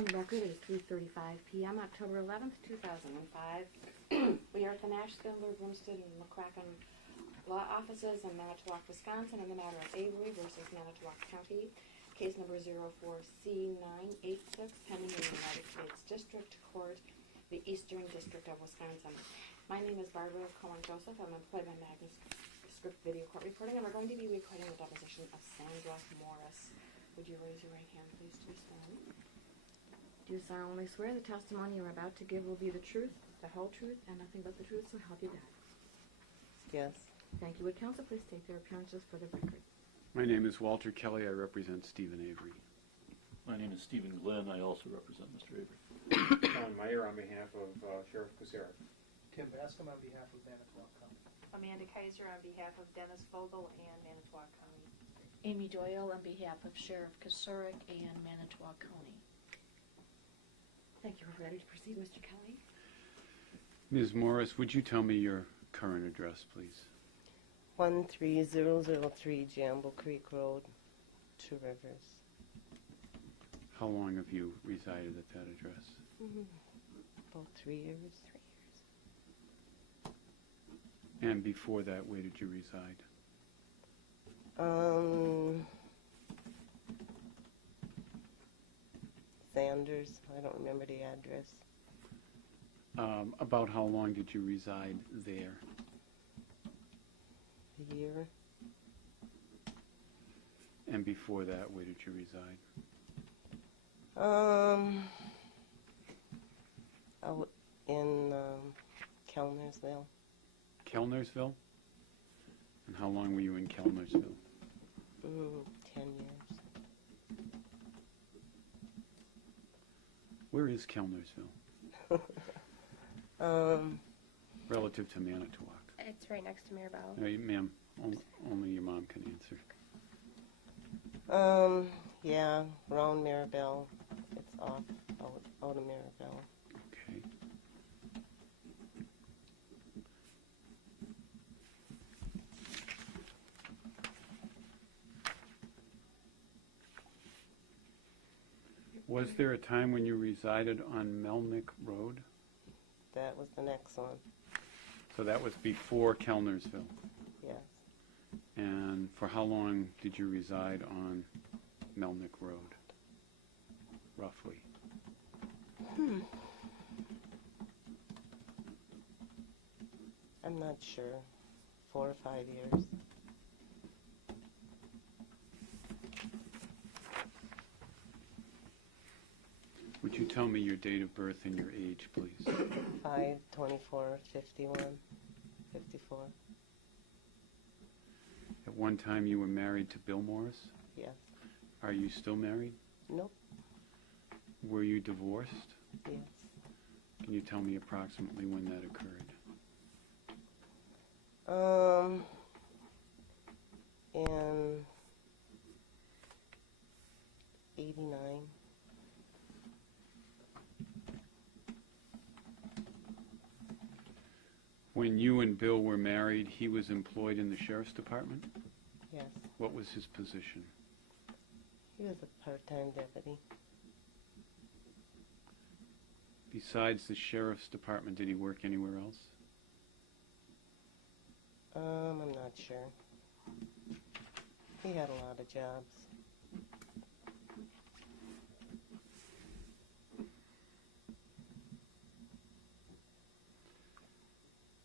On the record, it is 3:35 p.m., October 11th, 2005. We are at the Nash, Spindler, Broomstead, and McCracken Law Offices in Manitowoc, Wisconsin, in the matter of Avery versus Manitowoc County, case number 04C986, pending in the United States District Court, the Eastern District of Wisconsin. My name is Barbara Cohen-Joseph. I'm employed by Magnus Script Video Court Reporting, and we're going to be recording the deposition of Sandra Morris. Would you raise your right hand, please, to swear? Do you solemnly swear the testimony you're about to give will be the truth, the whole truth, and nothing but the truth, so help you God? Yes. Thank you. Would counsel please state their appearances for the record? My name is Walter Kelly. I represent Steven Avery. My name is Stephen Glenn. I also represent Mr. Avery. John Meyer on behalf of Sheriff Kucera. Tim Bascom on behalf of Manitowoc County. Amanda Kaiser on behalf of Dennis Vogel and Manitowoc County. Amy Doyle on behalf of Sheriff Kasurik and Manitowoc County. Thank you. We're ready to proceed, Mr. Kelly. Ms. Morris, would you tell me your current address, please? 13003 Jamble Creek Road, Two Rivers. How long have you resided at that address? About 3 years. And before that, where did you reside? Sanders. I don't remember the address. About how long did you reside there? A year. And before that, where did you reside? Out in Kellnersville. Kellnersville? And how long were you in Kellnersville? 10 years. Where is Kellnersville? Relative to Manitowoc. It's right next to Mirabel. No, ma'am, only your mom can answer. Yeah, around Mirabel. It's out of Mirabel. Okay. Was there a time when you resided on Melnick Road? That was the next one. So that was before Kellnersville. Yes. And for how long did you reside on Melnick Road, roughly? I'm not sure. 4 or 5 years. Would you tell me your date of birth and your age, please? 5/24/51. 54. At one time you were married to Bill Morris? Yes. Are you still married? Nope. Were you divorced? Yes. Can you tell me approximately when that occurred? In 89. When you and Bill were married, he was employed in the Sheriff's Department? Yes. What was his position? He was a part-time deputy. Besides the Sheriff's Department, did he work anywhere else? I'm not sure. He had a lot of jobs.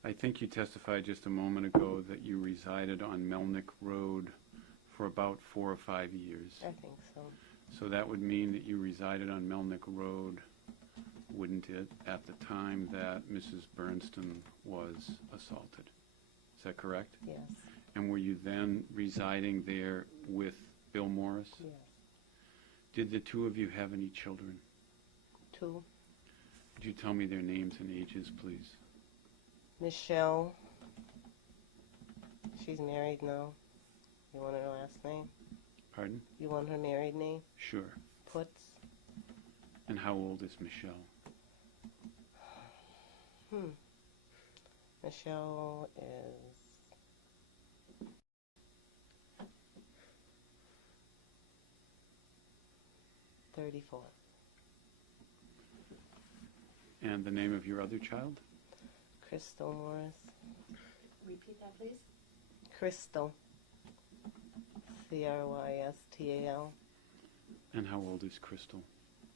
I think you testified just a moment ago that you resided on Melnick Road for about 4 or 5 years. I think so. So that would mean that you resided on Melnick Road, wouldn't it, at the time that Mrs. Bernston was assaulted? Is that correct? Yes. And were you then residing there with Bill Morris? Yes. Did the two of you have any children? 2. Could you tell me their names and ages, please? Michelle. She's married now. You want her last name? Pardon? You want her married name? Sure. Putz. And how old is Michelle? Michelle is 34. And the name of your other child? Crystal Morris. Repeat that, please. Crystal. Crystal. And how old is Crystal?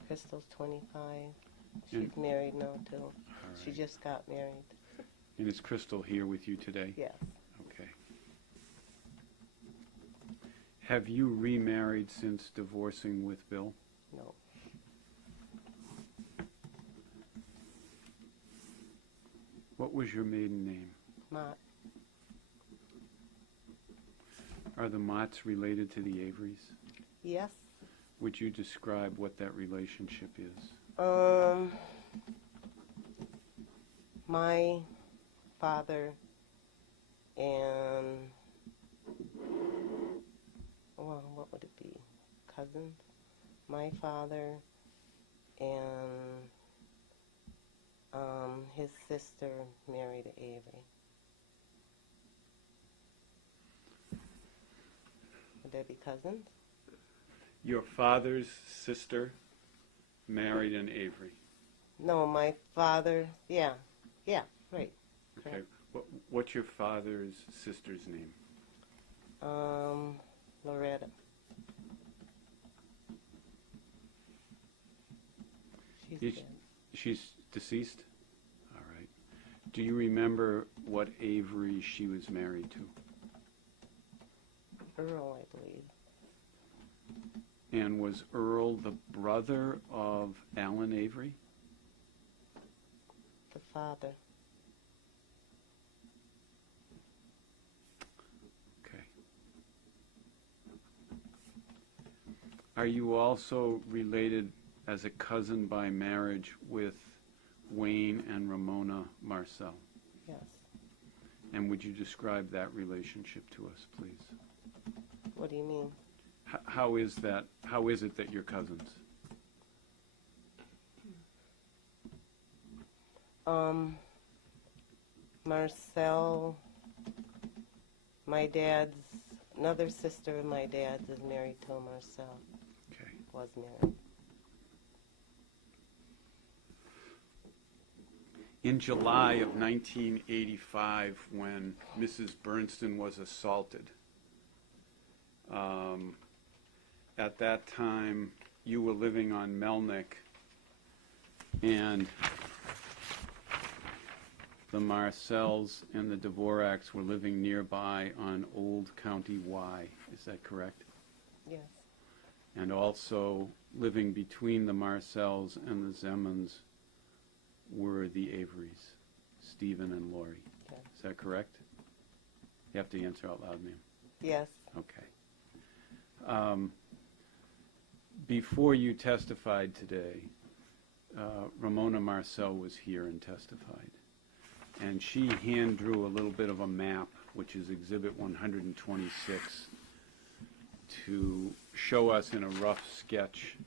Crystal's 25. And- She's married now, too. All She right. just got married. And is Crystal here with you today? Yes. Okay. Have you remarried since divorcing with Bill? No. What was your maiden name? Mott. Are the Motts related to the Averys? Yes. Would you describe what that relationship is? My father and, well, what would it be? Cousins? My father and his sister married Avery. Would they be cousins? Your father's sister married an Avery. No, my father, yeah, right. Okay. Correct. What's your father's sister's name? Loretta. She's Is- dead. She's deceased? All right. Do you remember what Avery she was married to? Earl, I believe. And was Earl the brother of Alan Avery? The father. Okay. Are you also related as a cousin by marriage with Wayne and Ramona Marcel? Yes. And would you describe that relationship to us, please? What do you mean? How is that? How is it that you're cousins? Marcel, another sister of my dad's is married to Marcel. Okay. Was married. In July of 1985, when Mrs. Bernston was assaulted, at that time you were living on Melnick, and the Marcells and the Dvoraks were living nearby on Old County Y. Is that correct? Yes. And also living between the Marcells and the Zemans were the Averys, Stephen and Lori. Yes. Is that correct? You have to answer out loud, ma'am. Yes. Okay. Before you testified today, Ramona Marcel was here and testified. And she hand drew a little bit of a map, which is Exhibit 126, to show us in a rough sketch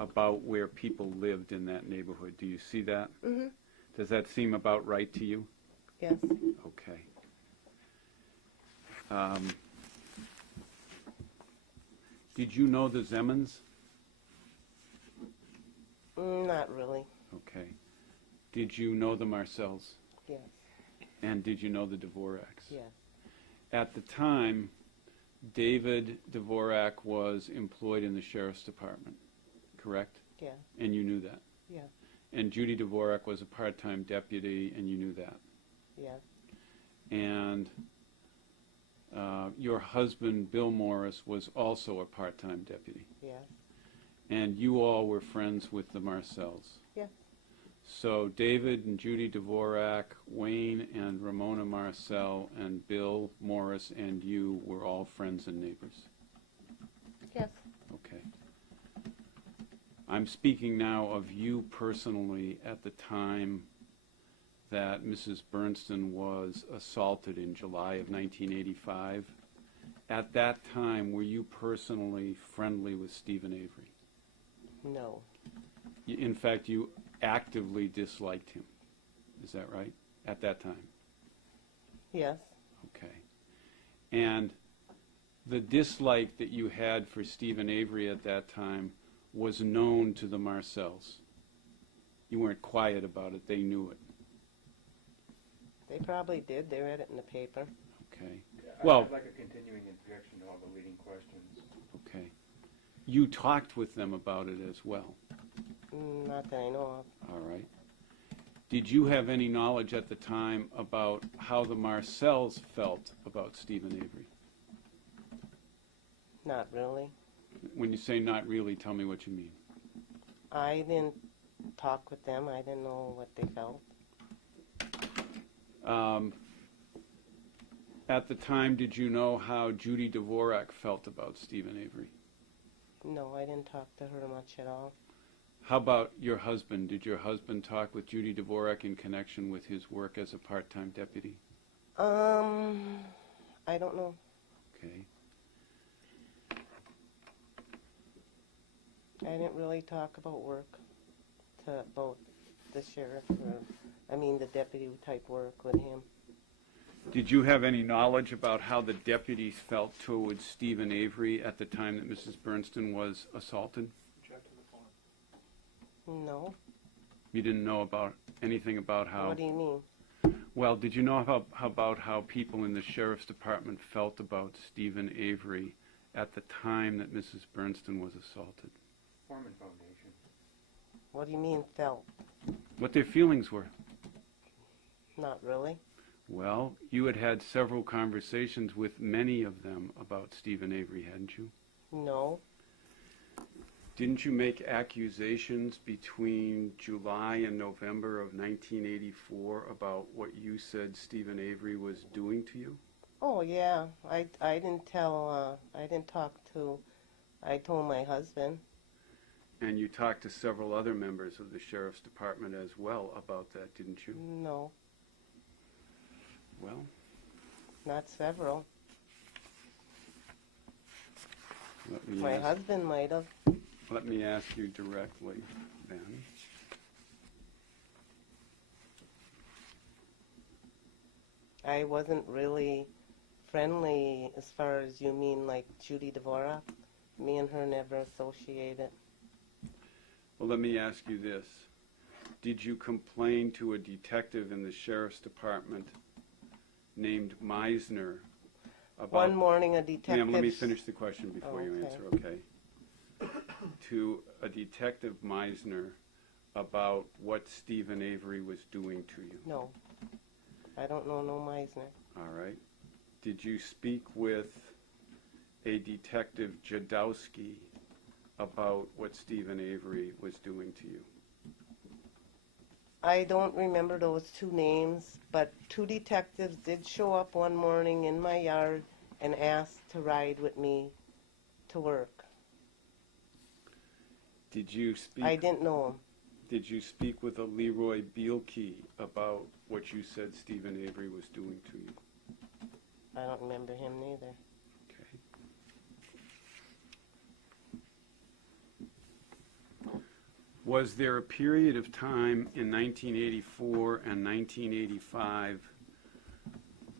about where people lived in that neighborhood. Do you see that? Mm-hmm. Does that seem about right to you? Yes. Okay. Did you know the Zemans? Not really. Okay. Did you know the Marcells? Yes. And did you know the Dvoraks? Yes. At the time, David Dvorak was employed in the sheriff's department, correct? Yeah. And you knew that? Yeah. And Judy Dvorak was a part-time deputy, and you knew that? Yes. And your husband, Bill Morris, was also a part-time deputy. Yes. And you all were friends with the Marcells. Yes. So David and Judy Dvorak, Wayne and Ramona Marcel, and Bill Morris and you were all friends and neighbors. Yes. Okay. I'm speaking now of you personally at the time that Mrs. Bernston was assaulted in July of 1985. At that time, were you personally friendly with Steven Avery? No. In fact, you actively disliked him. Is that right? At that time? Yes. Okay. And the dislike that you had for Steven Avery at that time was known to the Marcells. You weren't quiet about it. They knew it. They probably did. They read it in the paper. Okay. I'd Well- like a continuing objection to all the leading questions. Okay. You talked with them about it as well. Not that I know of. All right. Did you have any knowledge at the time about how the Marcells felt about Steven Avery? Not really. When you say not really, tell me what you mean. I didn't talk with them. I didn't know what they felt. At the time, did you know how Judy Dvorak felt about Steven Avery? No, I didn't talk to her much at all. How about your husband? Did your husband talk with Judy Dvorak in connection with his work as a part-time deputy? I don't know. Okay. I didn't really talk about work about the sheriff or, the deputy type work with him. Did you have any knowledge about how the deputies felt towards Steven Avery at the time that Mrs. Bernstein was assaulted? Rejected the form. No. You didn't know about anything about how... What do you mean? Well, did you know about how people in the sheriff's department felt about Steven Avery at the time that Mrs. Bernstein was assaulted? Foreman Foundation. What do you mean felt? What their feelings were? Not really. Well, you had had several conversations with many of them about Steven Avery, hadn't you? No. Didn't you make accusations between July and November of 1984 about what you said Steven Avery was doing to you? Oh, yeah. I didn't I told my husband. And you talked to several other members of the sheriff's department as well about that, didn't you? No, Well, not several. let me My ask, husband might have. let me ask you directly then. I wasn't really friendly as far as you mean like Judy Dvorak. Me and her never associated. Well, let me ask you this. Did you complain to a detective in the sheriff's department named Meisner about... One morning a detective... Ma'am, let me finish the question before you Okay. answer, okay? To a detective Meisner about what Steven Avery was doing to you. No, I don't know no Meisner. All right. Did you speak with a detective Jadowski about what Steven Avery was doing to you? I don't remember those two names, but two detectives did show up one morning in my yard and asked to ride with me to work. Did you speak? I didn't know them. Did you speak with a Leroy Bielke about what you said Steven Avery was doing to you? I don't remember him neither. Okay. Was there a period of time in 1984 and 1985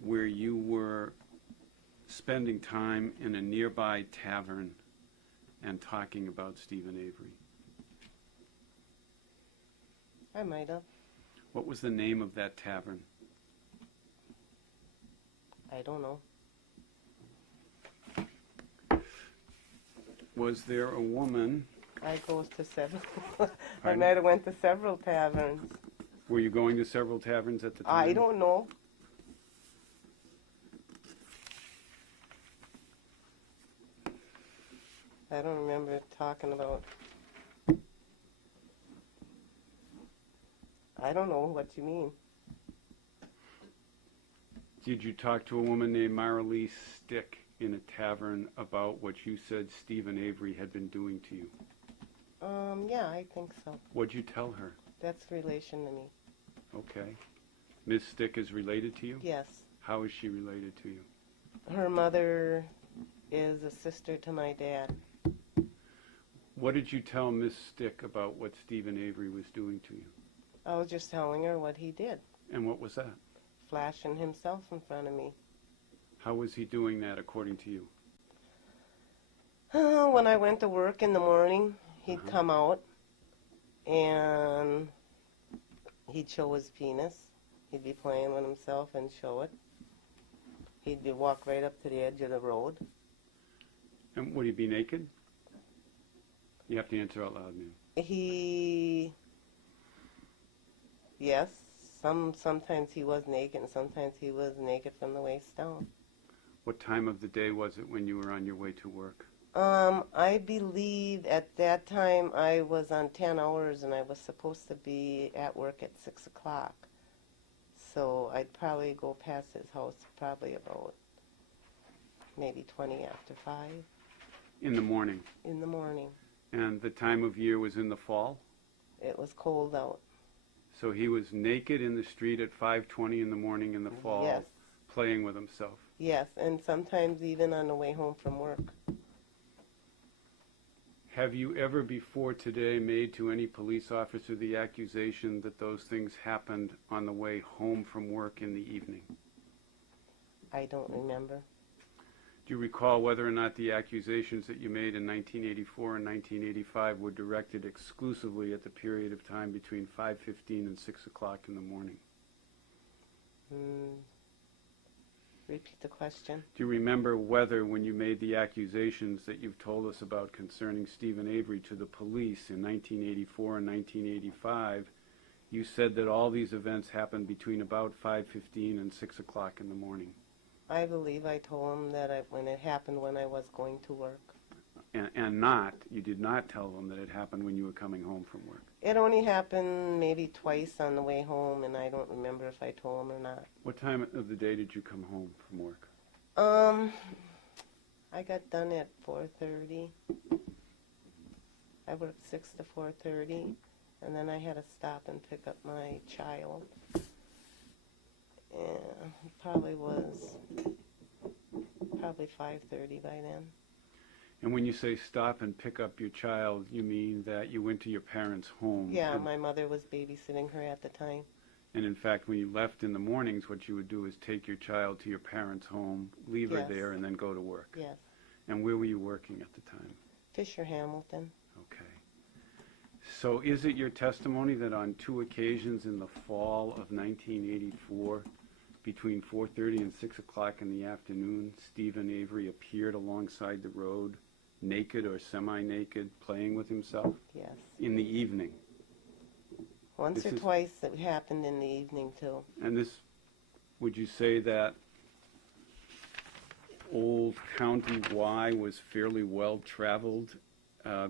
where you were spending time in a nearby tavern and talking about Steven Avery? I might have. What was the name of that tavern? I don't know. Was there a woman? I goes to several. I Pardon? might have went to several taverns. Were you going to several taverns at the time? I don't know. I don't remember talking about. I don't know what you mean. Did you talk to a woman named Marilee Stick in a tavern about what you said Steven Avery had been doing to you? Yeah, I think so. What'd you tell her? That's relation to me. Okay. Ms. Stick is related to you? Yes. How is she related to you? Her mother is a sister to my dad. What did you tell Ms. Stick about what Steven Avery was doing to you? I was just telling her what he did, And what was that? flashing himself in front of me. How was he doing that according to you? When I went to work in the morning, he'd Uh-huh. come out and He'd show his penis. He'd be playing with himself and show it. He'd walk right up to the edge of the road. And would he be naked? You have to answer out loud, ma'am. Yes, sometimes he was naked and sometimes he was naked from the waist down. What time of the day was it when you were on your way to work? I believe at that time I was on 10 hours and I was supposed to be at work at 6 o'clock. So I'd probably go past his house probably about maybe 20 after 5 In the morning. in the morning. And the time of year was in the fall? It was cold out. So he was naked in the street at 5:20 in the morning in the fall, Yes. playing with himself. Yes, and sometimes even on the way home from work. Have you ever before today made to any police officer the accusation that those things happened on the way home from work in the evening? I don't remember. Do you recall whether or not the accusations that you made in 1984 and 1985 were directed exclusively at the period of time between 5:15 and 6 o'clock in the morning? Repeat the question. Do you remember whether, when you made the accusations that you've told us about concerning Steven Avery to the police in 1984 and 1985, you said that all these events happened between about 5:15 and 6 o'clock in the morning? I believe I told him that when it happened when I was going to work. You did not tell them that it happened when you were coming home from work. It only happened maybe twice on the way home, and I don't remember if I told him or not. What time of the day did you come home from work? I got done at 4:30. I worked 6 to 4:30, and then I had to stop and pick up my child. And it probably 5:30 by then. And when you say stop and pick up your child, you mean that you went to your parents' home? Yeah, my mother was babysitting her at the time. And in fact, when you left in the mornings, what you would do is take your child to your parents' home, leave her Yes. there, and then go to work. Yes. And where were you working at the time? Fisher Hamilton. Okay. So is it your testimony that on 2 occasions in the fall of 1984, between 4:30 and 6 o'clock in the afternoon, Steven Avery appeared alongside the road, naked or semi-naked, playing with himself? Yes. In the evening. Once This or is- twice it happened in the evening too. And this, would you say that Old County Y was fairly well traveled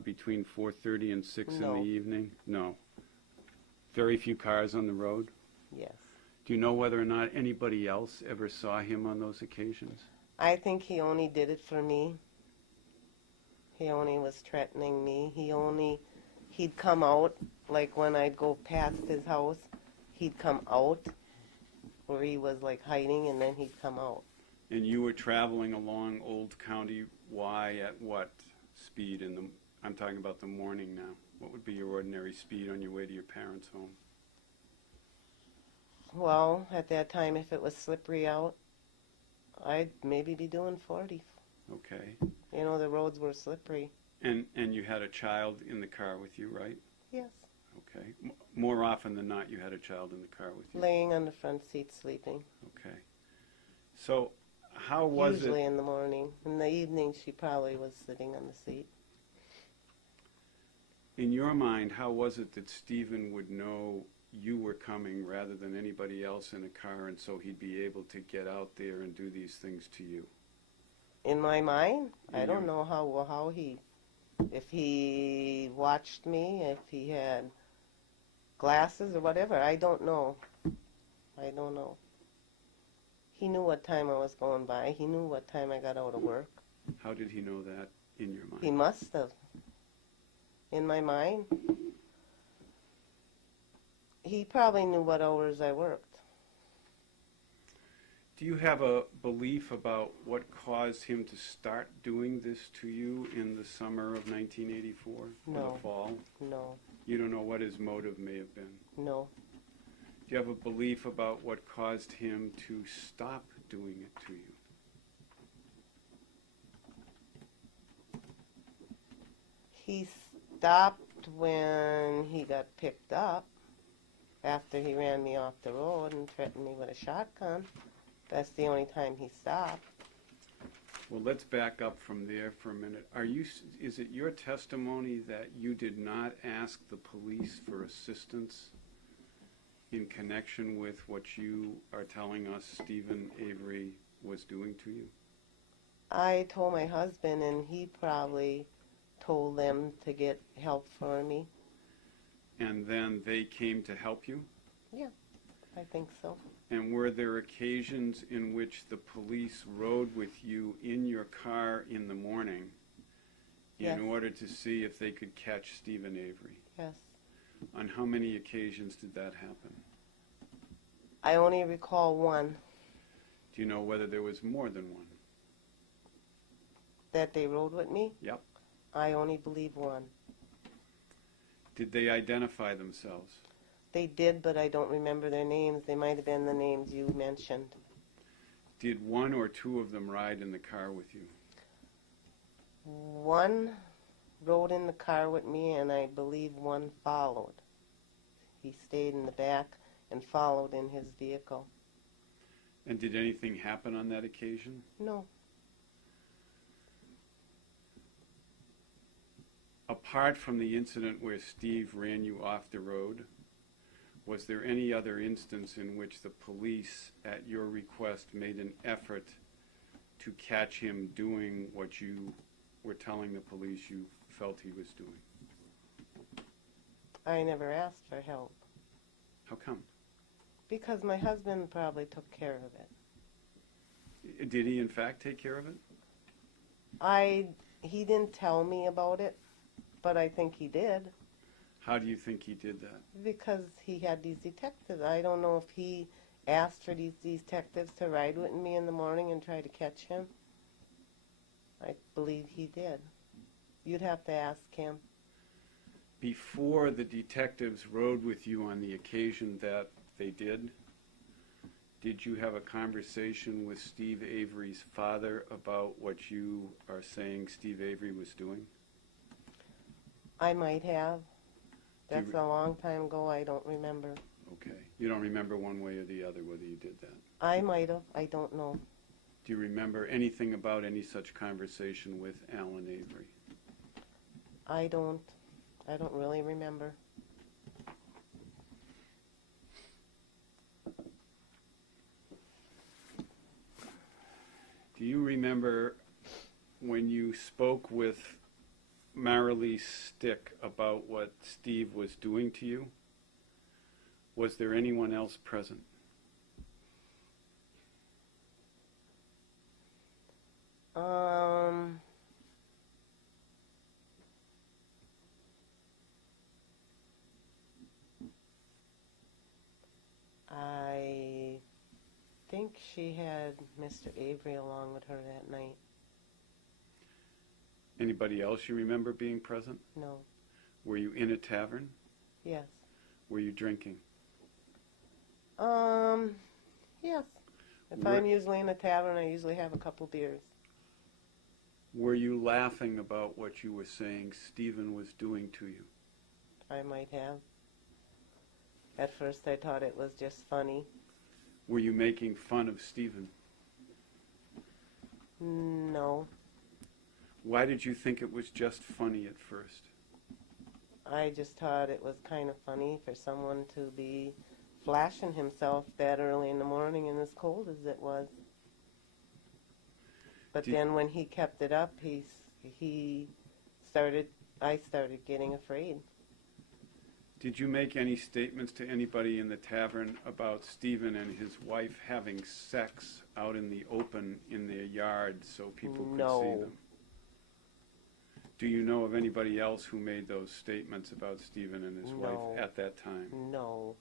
between 4:30 and 6 No. in the evening? No. Very few cars on the road? Yes. Do you know whether or not anybody else ever saw him on those occasions? I think he only did it for me. He only was threatening me. He'd come out, like when I'd go past his house, he'd come out where he was like hiding, and then he'd come out. And you were traveling along Old County Y at what speed I'm talking about the morning now. What would be your ordinary speed on your way to your parents' home? Well, at that time, if it was slippery out, I'd maybe be doing 40. Okay. You know, the roads were slippery. And you had a child in the car with you, right? Yes. Okay. More often than not, you had a child in the car with you. Laying on the front seat sleeping. Okay. So how was Usually it? in the morning. In the evening, she probably was sitting on the seat. In your mind, how was it that Stephen would know you were coming rather than anybody else in a car, and so he'd be able to get out there and do these things to you? In my mind, I In don't your- know if he watched me, if he had glasses or whatever. I don't know. I don't know. He knew what time I was going by. He knew what time I got out of work. How did he know that in your mind? He must have. In my mind, he probably knew what hours I worked. Do you have a belief about what caused him to start doing this to you in the summer of 1984? Or No. the fall? No, You don't know what his motive may have been. no. Do you have a belief about what caused him to stop doing it to you? He stopped when he got picked up after he ran me off the road and threatened me with a shotgun. That's the only time he stopped. Well, let's back up from there for a minute. Is it your testimony that you did not ask the police for assistance in connection with what you are telling us Steven Avery was doing to you? I told my husband, and he probably told them to get help for me. And then they came to help you? Yeah, I think so. And were there occasions in which the police rode with you in your car in the morning Yes. in order to see if they could catch Steven Avery? Yes. On how many occasions did that happen? I only recall one, Do you know whether there was more than one? that they rode with me. Yep. I only believe one. Did they identify themselves? They did, but I don't remember their names. They might have been the names you mentioned. Did one or two of them ride in the car with you? One rode in the car with me, and I believe one followed. He stayed in the back and followed in his vehicle. And did anything happen on that occasion? No. Apart from the incident where Steve ran you off the road, was there any other instance in which the police, at your request, made an effort to catch him doing what you were telling the police you felt he was doing? I never asked for help How come? because my husband probably took care of it. Did he in fact take care of it? He didn't tell me about it, but I think he did How do you think he did that? because he had these detectives. I don't know if he asked for these detectives to ride with me in the morning and try to catch him. I believe he did. You'd have to ask him. Before the detectives rode with you on the occasion that they did you have a conversation with Steve Avery's father about what you are saying Steve Avery was doing? I might have. Do you That's a long time ago. I don't remember. Okay. You don't remember one way or the other whether you did that? I might have. I don't know. Do you remember anything about any such conversation with Alan Avery? I don't really remember. Do you remember when you spoke with Marilee Stick about what Steve was doing to you? Was there anyone else present? I think she had Mr. Avery along with her that night. Anybody else you remember being present? No. Were you in a tavern? Yes. Were you drinking? Yes. If Were- I'm usually in a tavern, I usually have a couple beers. Were you laughing about what you were saying Stephen was doing to you? I might have. At first I thought it was just funny. Were you making fun of Stephen? No. Why did you think it was just funny at first? I just thought it was kind of funny for someone to be flashing himself that early in the morning and as cold as it was. But Did- then when he kept it up, I started getting afraid. Did you make any statements to anybody in the tavern about Stephen and his wife having sex out in the open in their yard so people could see No. them? Do you know of anybody else who made those statements about Stephen and his No. wife at that time? No.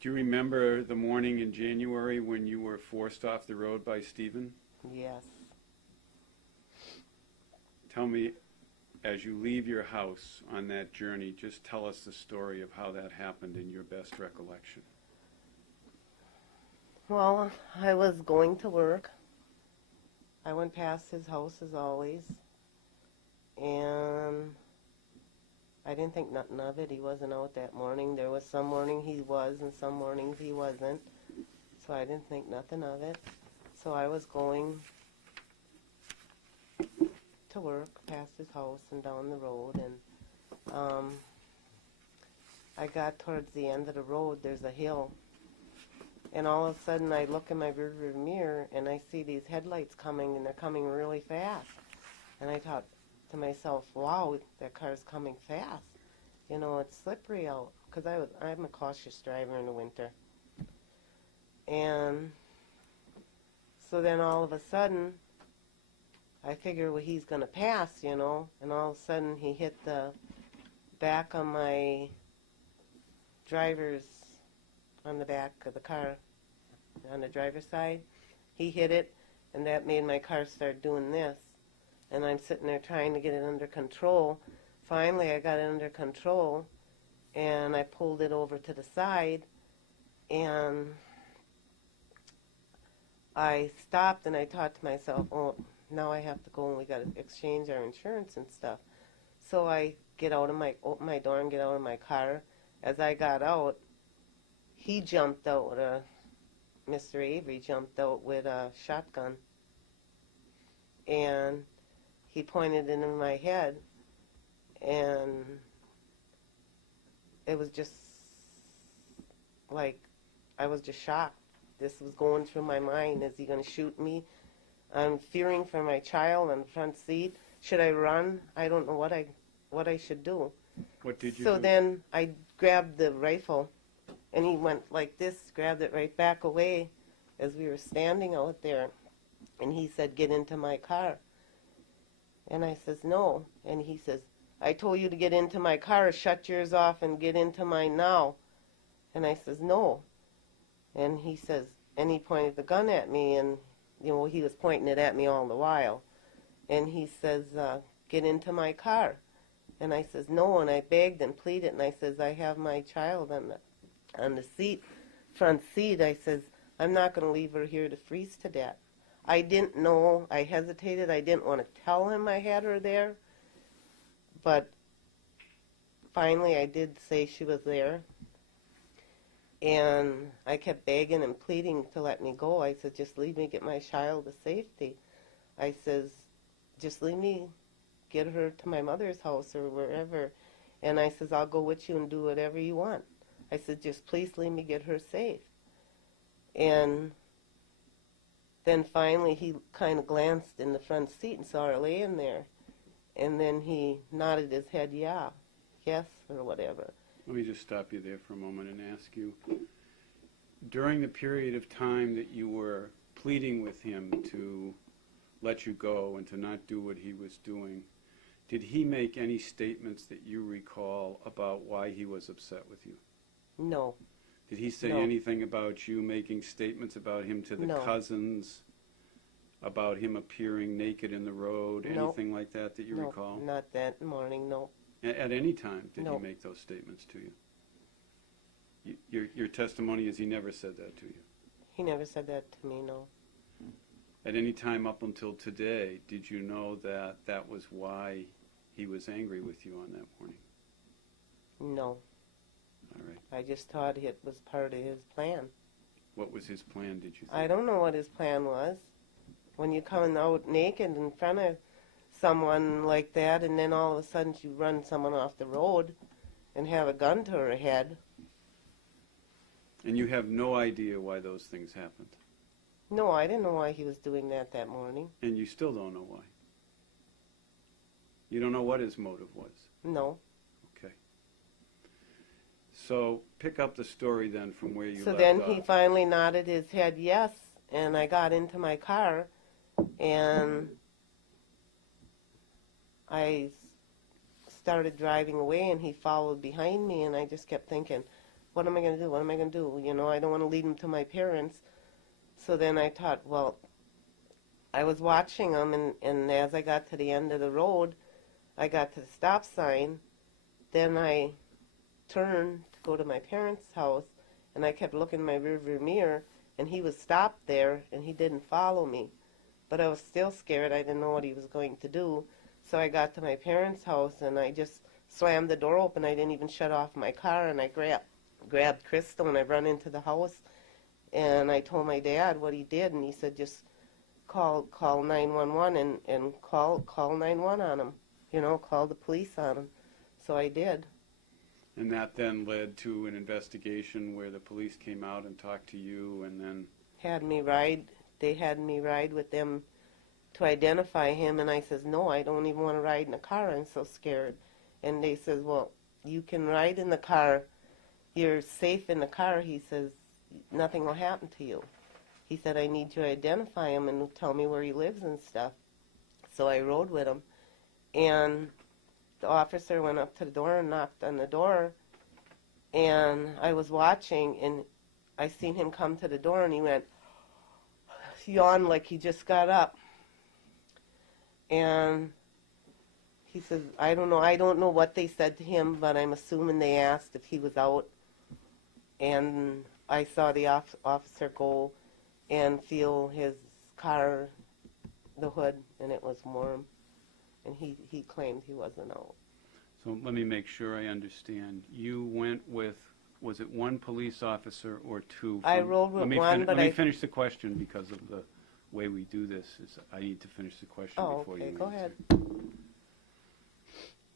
Do you remember the morning in January when you were forced off the road by Stephen? Yes. Tell me, as you leave your house on that journey, just tell us the story of how that happened in your best recollection. Well, I was going to work. I went past his house as always. And I didn't think nothing of it. He wasn't out that morning. There was some morning he was and some mornings he wasn't. So I didn't think nothing of it. So I was going to work past his house and down the road, and I got towards the end of the road. There's a hill, and all of a sudden I look in my rearview mirror and I see these headlights coming, and they're coming really fast. And I thought to myself, wow, that car's coming fast. You know, it's slippery out, because I'm a cautious driver in the winter. And so then all of a sudden, I figure, well, he's going to pass, you know, and all of a sudden he hit the back of my driver's, on the back of the car, on the driver's side. He hit it, and that made my car start doing this. And I'm sitting there trying to get it under control. Finally, I got it under control, and I pulled it over to the side, and I stopped, and I thought to myself, oh, now I have to go, and we got to exchange our insurance and stuff. So I get out of open my door and get out of my car. As I got out, he jumped out, Mr. Avery jumped out with a shotgun, and he pointed it in my head, and it was just like, I was just shocked. This was going through my mind. Is he going to shoot me? I'm fearing for my child on the front seat. Should I run? I don't know what I should do. What did you do? So then I grabbed the rifle, and he went like this, grabbed it right back away as we were standing out there. And he said, get into my car. And I says, no. And he says, I told you to get into my car, shut yours off and get into mine now. And I says, no. And he says, and he pointed the gun at me, and, you know, he was pointing it at me all the while. And he says, get into my car. And I says, no, and I begged and pleaded, and I says, I have my child on the seat, front seat. I says, I'm not going to leave her here to freeze to death. I didn't know. I hesitated. I didn't want to tell him I had her there. But finally I did say she was there. And I kept begging and pleading to let me go. I said, just leave me get my child to safety. I says, just leave me get her to my mother's house or wherever. And I says, I'll go with you and do whatever you want. I said, just please leave me get her safe. And then finally he kind of glanced in the front seat and saw her laying there. And then he nodded his head, yeah, yes, or whatever. Let me just stop you there for a moment and ask you, during the period of time that you were pleading with him to let you go and to not do what he was doing, did he make any statements that you recall about why he was upset with you? No. Did he say No. anything about you making statements about him to the No. cousins, about him appearing naked in the road, No. anything like that you No, recall? not that morning, no. At any time did No. he make those statements to you? Your testimony is he never said that to you. He never said that to me, no. At any time up until today, did you know that that was why he was angry with you on that morning? No. All right. I just thought it was part of his plan. What was his plan, did you think? I don't know what his plan was. When you're coming out naked in front of someone like that, and then all of a sudden you run someone off the road and have a gun to her head. And you have no idea why those things happened? No, I didn't know why he was doing that morning. And you still don't know why? You don't know what his motive was? No. Okay. So pick up the story then from where you So left then off. he finally nodded his head yes, and I got into my car, and I started driving away, and he followed behind me, and I just kept thinking, what am I going to do? What am I going to do? You know, I don't want to lead him to my parents. So then I thought, well, I was watching him, and as I got to the end of the road, I got to the stop sign. Then I turned to go to my parents' house, and I kept looking in my rearview mirror, and he was stopped there, and he didn't follow me. But I was still scared. I didn't know what he was going to do. So I got to my parents' house, and I just slammed the door open. I didn't even shut off my car, and I grabbed Crystal, and I run into the house, and I told my dad what he did, and he said, just call 911 and call 911 on him, you know, call the police on him. So I did. And that then led to an investigation where the police came out and talked to you, and then They had me ride with them to identify him, and I says, no, I don't even want to ride in a car. I'm so scared. And they says, well, you can ride in the car. You're safe in the car. He says, nothing will happen to you. He said, I need you to identify him and tell me where he lives and stuff. So I rode with him, and the officer went up to the door and knocked on the door, and I was watching, and I seen him come to the door, and he went, yawned like he just got up. And he says, I don't know what they said to him, but I'm assuming they asked if he was out. And I saw the officer go and feel his car, the hood, and it was warm. And he claimed he wasn't out. so let me make sure I understand. You went with, was it one police officer or two? I rode with one, but let me finish the question, because of the way we do this. Is I need to finish the question before you answer. Go ahead.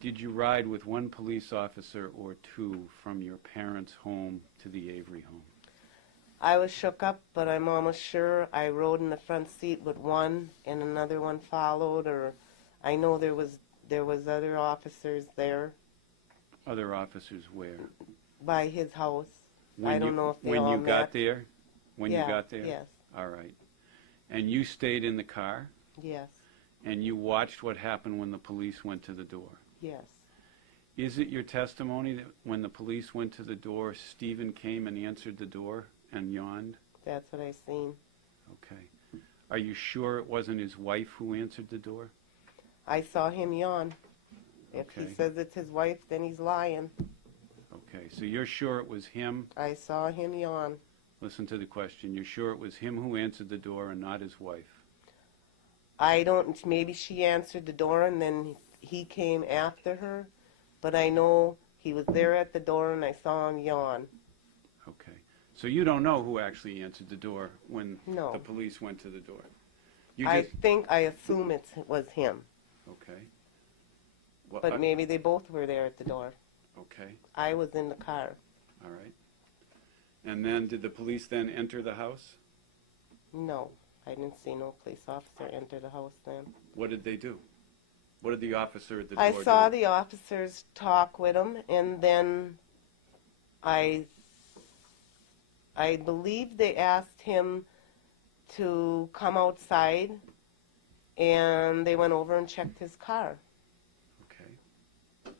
Did you ride with one police officer or two from your parents' home to the Avery home? I was shook up, but I'm almost sure I rode in the front seat with one, and another one followed, or I know there was other officers there Other officers where? by his house. When I don't you, know if they when all you met. got there? When Yeah, you got there? yes. All right. And you stayed in the car, Yes, and you watched what happened when the police went to the door. yes. Is it your testimony that when the police went to the door, Steven came and answered the door and yawned? That's what I seen. Okay. Are you sure it wasn't his wife who answered the door? I saw him yawn. If Okay. he says it's his wife, then he's lying. Okay, so you're sure it was him? I saw him yawn. Listen to the question. You're sure it was him who answered the door and not his wife? I don't, maybe she answered the door and then he came after her, but I know he was there at the door and I saw him yawn. Okay. So you don't know who actually answered the door when No. the police went to the door? You I assume it was him, Okay. Well, but maybe they both were there at the door. Okay, I was in the car. all right. And then, did the police then enter the house? No, I didn't see no police officer enter the house then. What did they do? What did the officer at the door I do? saw the officers talk with him, and then I believe they asked him to come outside, and they went over and checked his car. Okay.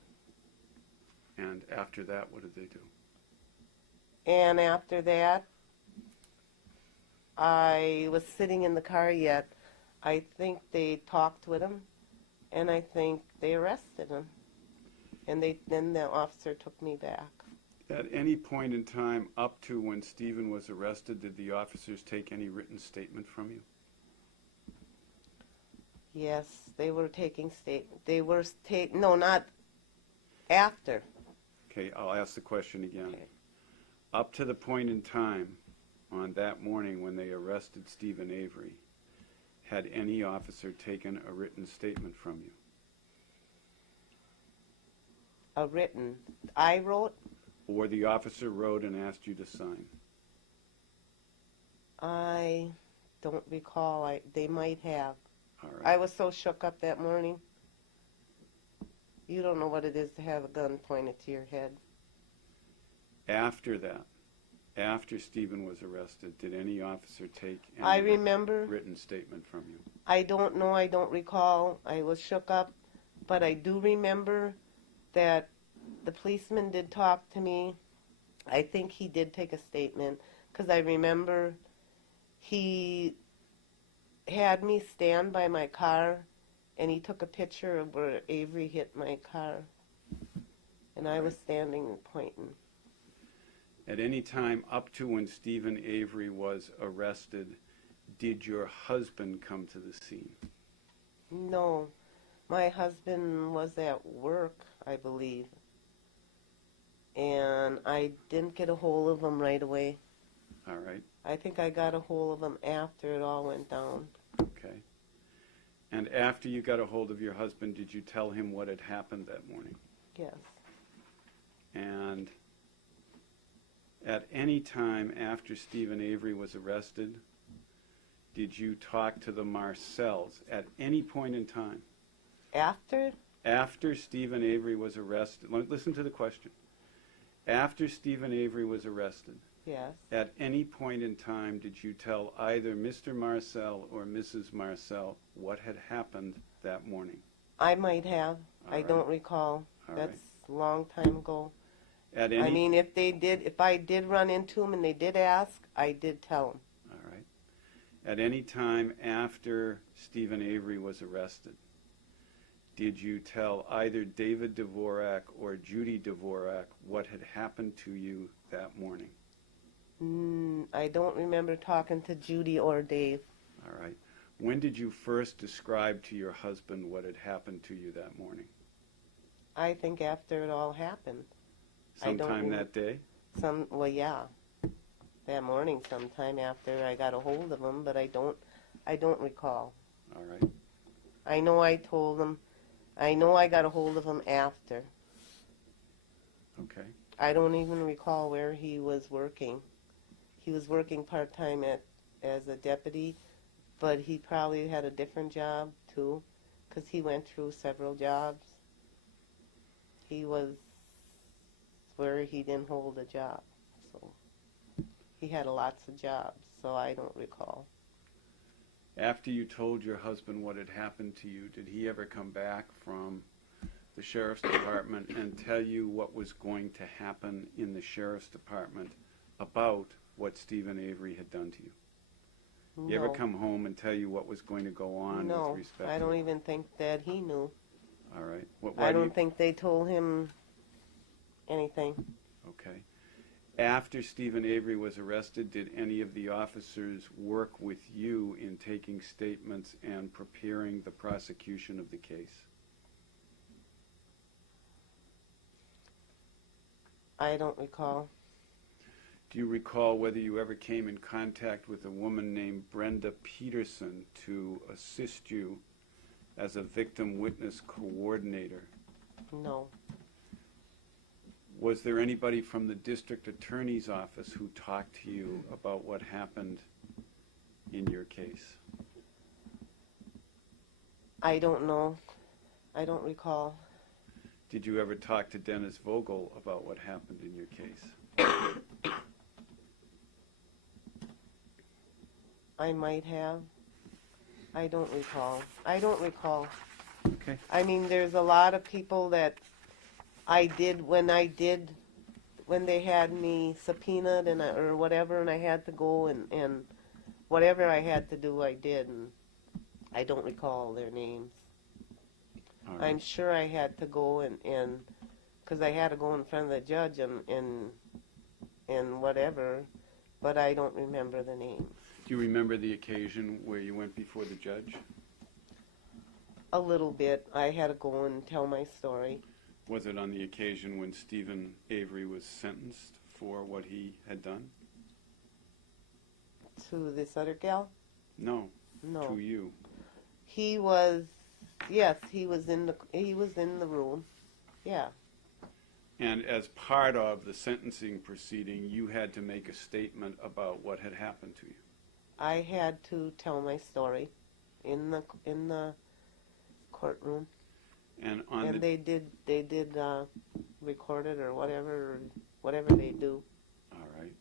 And after that, what did they do? And after that, I was sitting in the car yet. I think they talked with him, and I think they arrested him. And then the officer took me back. At any point in time up to when Steven was arrested, did the officers take any written statement from you? Yes, they were taking no, not after. Okay, I'll ask the question again. Okay. Up to the point in time on that morning when they arrested Steven Avery, had any officer taken a written statement from you? A written. I wrote. Or the officer wrote and asked you to sign? I don't recall. They might have. All right. I was so shook up that morning. You don't know what it is to have a gun pointed to your head. After that, after Steven was arrested, did any officer take any I remember. written statement from you? I don't know. I don't recall. I was shook up. But I do remember that the policeman did talk to me. I think he did take a statement because I remember he had me stand by my car and he took a picture of where Avery hit my car. And I was standing and pointing. At any time up to when Steven Avery was arrested, did your husband come to the scene? No, my husband was at work. I believe. And I didn't get a hold of him right away. All right, I think I got a hold of him after it all went down. okay. And after you got a hold of your husband, did you tell him what had happened that morning? Yes. And at any time after Steven Avery was arrested, did you talk to the Marcells at any point in time? After? After Steven Avery was arrested, listen to the question. After Steven Avery was arrested, Yes. at any point in time did you tell either Mr. Marcel or Mrs. Marcel what had happened that morning? I might have. All I right. don't recall. All That's right. a long time ago. At any, I mean, if I did run into them and they did ask, I did tell them. all right. At any time after Steven Avery was arrested, did you tell either David Dvorak or Judy Dvorak what had happened to you that morning? I don't remember talking to Judy or Dave. All right. When did you first describe to your husband what had happened to you that morning? I think after it all happened. I don't Sometime rem- that day? Well, yeah. That morning sometime after I got a hold of him, but I don't recall. All right. I know I told him. I know I got a hold of him after. Okay. I don't even recall where he was working. He was working part-time as a deputy, but he probably had a different job too, because he went through several jobs. He was where he didn't hold a job, so he had lots of jobs, so I don't recall. After you told your husband what had happened to you, did he ever come back from the sheriff's department and tell you what was going to happen in the sheriff's department about what Steven Avery had done to you? You ever No. come home and tell you what was going to go on No, with respect I to don't even think that he knew. All right. Why I do you- don't think they told him anything. Okay. After Steven Avery was arrested, did any of the officers work with you in taking statements and preparing the prosecution of the case? I don't recall. Do you recall whether you ever came in contact with a woman named Brenda Peterson to assist you as a victim witness coordinator? No. Was there anybody from the district attorney's office who talked to you about what happened in your case? I don't know. I don't recall. Did you ever talk to Dennis Vogel about what happened in your case? I might have. I don't recall. I don't recall. Okay. I mean, there's a lot of people that when they had me subpoenaed or whatever, and I had to go and whatever I had to do, I did, and I don't recall their names. All right. I'm sure I had to go and because I had to go in front of the judge and whatever, but I don't remember the names. Do you remember the occasion where you went before the judge? A little bit. I had to go and tell my story. Was it on the occasion when Steven Avery was sentenced for what he had done? To this other gal? No, No. to you. He was, yes, he was in the room. Yeah. And as part of the sentencing proceeding, you had to make a statement about what had happened to you. I had to tell my story in the courtroom. And on And the they did record it or whatever they do. all right.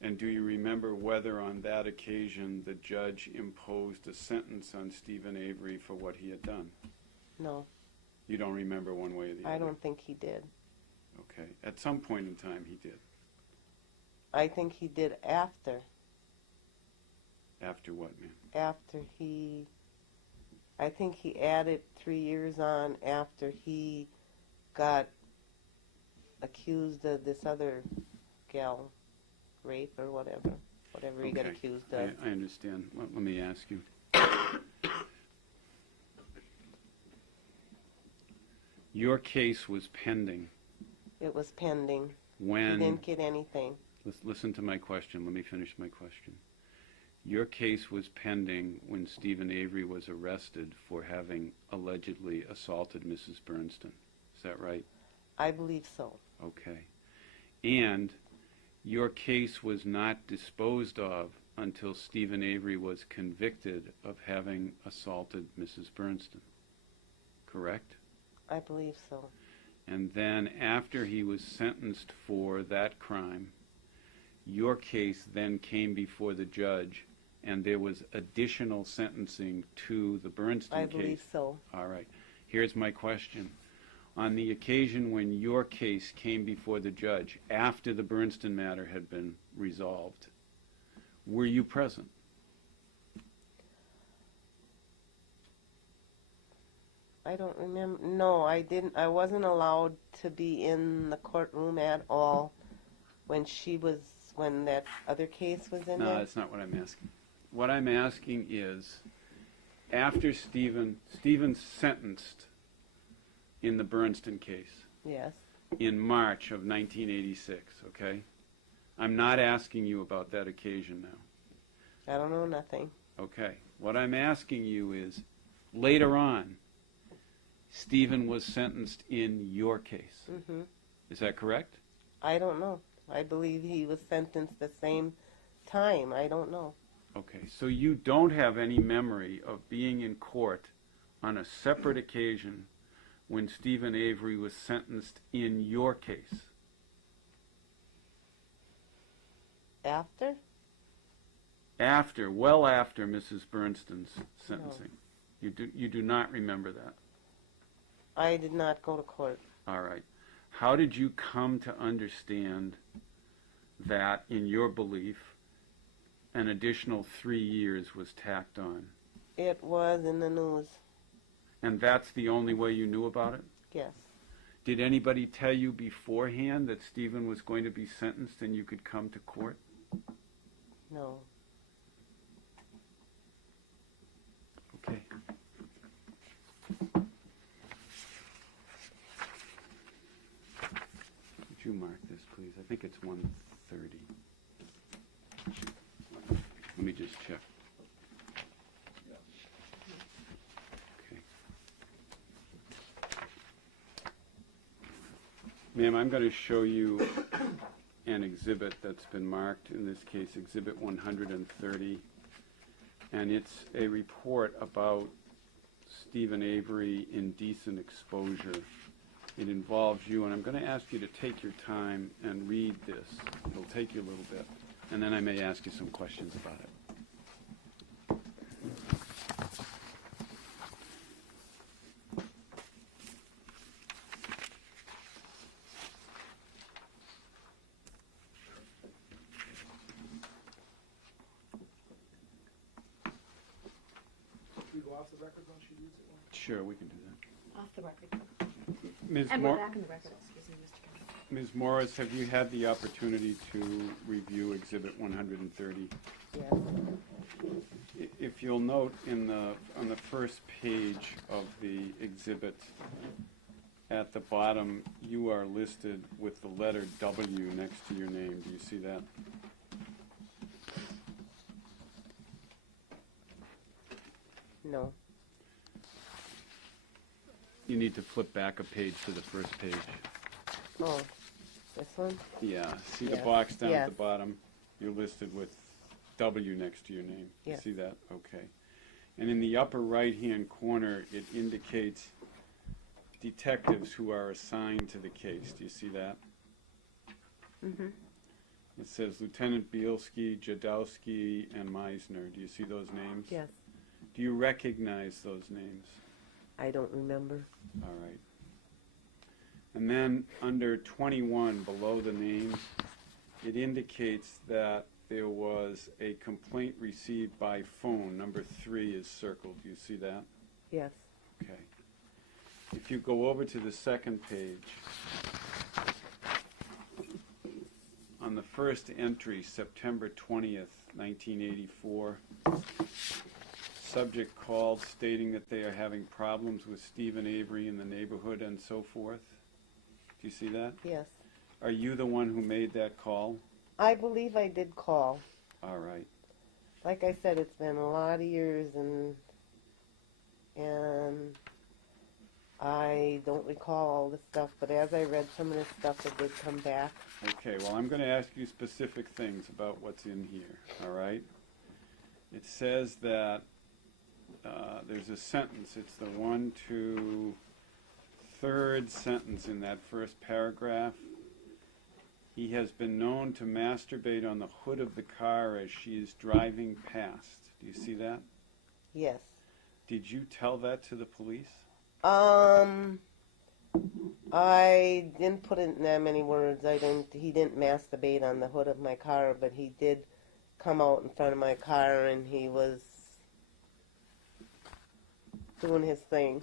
And do you remember whether on that occasion the judge imposed a sentence on Steven Avery for what he had done? No, You don't remember one way or the other? I don't think he did. Okay. At some point in time he did. I think he did after After what, ma'am? I think he added 3 years on after he got accused of this other gal rape or whatever he got Okay. accused of. I understand. Let me ask you. Your case was pending It was pending. He when... didn't get anything. Listen to my question. Let me finish my question. Your case was pending when Steven Avery was arrested for having allegedly assaulted Mrs. Bernston. Is that right? I believe so. Okay. And your case was not disposed of until Steven Avery was convicted of having assaulted Mrs. Bernston. Correct? I believe so. And then after he was sentenced for that crime, your case then came before the judge, and there was additional sentencing to the Bernston case. I believe so. All right. Here's my question. On the occasion when your case came before the judge, after the Bernston matter had been resolved, were you present? I don't remember. No, I didn't. I wasn't allowed to be in the courtroom at all when that other case was in No, there. that's not what I'm asking. What I'm asking is, after Steven's sentenced in the Bernston case Yes. in March of 1986, okay? I'm not asking you about that occasion now. I don't know nothing. Okay. What I'm asking you is, later on, Steven was sentenced in your case. Hmm. Is that correct? I don't know. I believe he was sentenced the same time. I don't know. Okay. So you don't have any memory of being in court on a separate occasion when Steven Avery was sentenced in your case? After? Well after Mrs. Bernston's sentencing. No. You do not remember that? I did not go to court. All right. How did you come to understand that, in your belief, an additional 3 years was tacked on? It was in the news. And that's the only way you knew about it? Yes. Did anybody tell you beforehand that Steven was going to be sentenced and you could come to court? No. Okay. Would you mark this, please? I think it's 130. Let me just check. Okay. Ma'am, I'm going to show you an exhibit that's been marked, in this case, Exhibit 130. And it's a report about Steven Avery indecent exposure. It involves you, and I'm going to ask you to take your time and read this. It'll take you a little bit, and then I may ask you some questions about it. Should we go off the record when she reads it? Sure, we can do that. Off the record. Ms. And we're back in the record, excuse me, Mr. Chairman. Ms. Morris, have you had the opportunity to review Exhibit 130? Yes. If you'll note on the first page of the exhibit, at the bottom, you are listed with the letter W next to your name. Do you see that? No. You need to flip back a page to the first page. Oh, this one? Yeah, see the Yes. box down at Yes. the bottom? You're listed with W next to your name. Yes. You see that? Okay. And in the upper right-hand corner, it indicates detectives who are assigned to the case. Do you see that? Mm-hmm. It says Lieutenant Bielski, Jadowski, and Meisner. Do you see those names? Yes. Do you recognize those names? I don't remember. All right. And then under 21, below the names, it indicates that there was a complaint received by phone. Number 3 is circled. Do you see that? Yes. Okay. If you go over to the second page, on the first entry, September 20th, 1984, subject called stating that they are having problems with Steven Avery in the neighborhood and so forth? Do you see that? Yes. Are you the one who made that call? I believe I did call. All right. Like I said, it's been a lot of years, and I don't recall all the stuff, but as I read some of this stuff, it did come back. Okay, well, I'm going to ask you specific things about what's in here, all right? It says that there's a sentence. It's the 1 to 3rd sentence in that first paragraph. He has been known to masturbate on the hood of the car as she is driving past. Do you see that? Yes. Did you tell that to the police? I didn't put it in that many words. He didn't masturbate on the hood of my car, but he did come out in front of my car and he was doing his thing.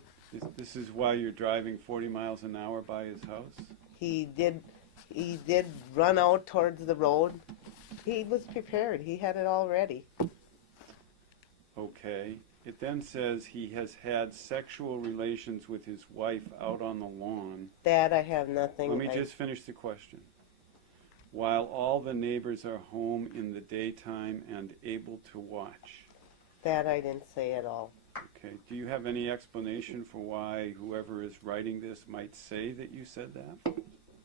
This is why you're driving 40 miles an hour by his house? He did run out towards the road. He was prepared. He had it all ready. Okay. It then says he has had sexual relations with his wife out on the lawn. That I have nothing. Let me just finish the question. While all the neighbors are home in the daytime and able to watch. That I didn't say at all. Okay. Do you have any explanation for why whoever is writing this might say that you said that?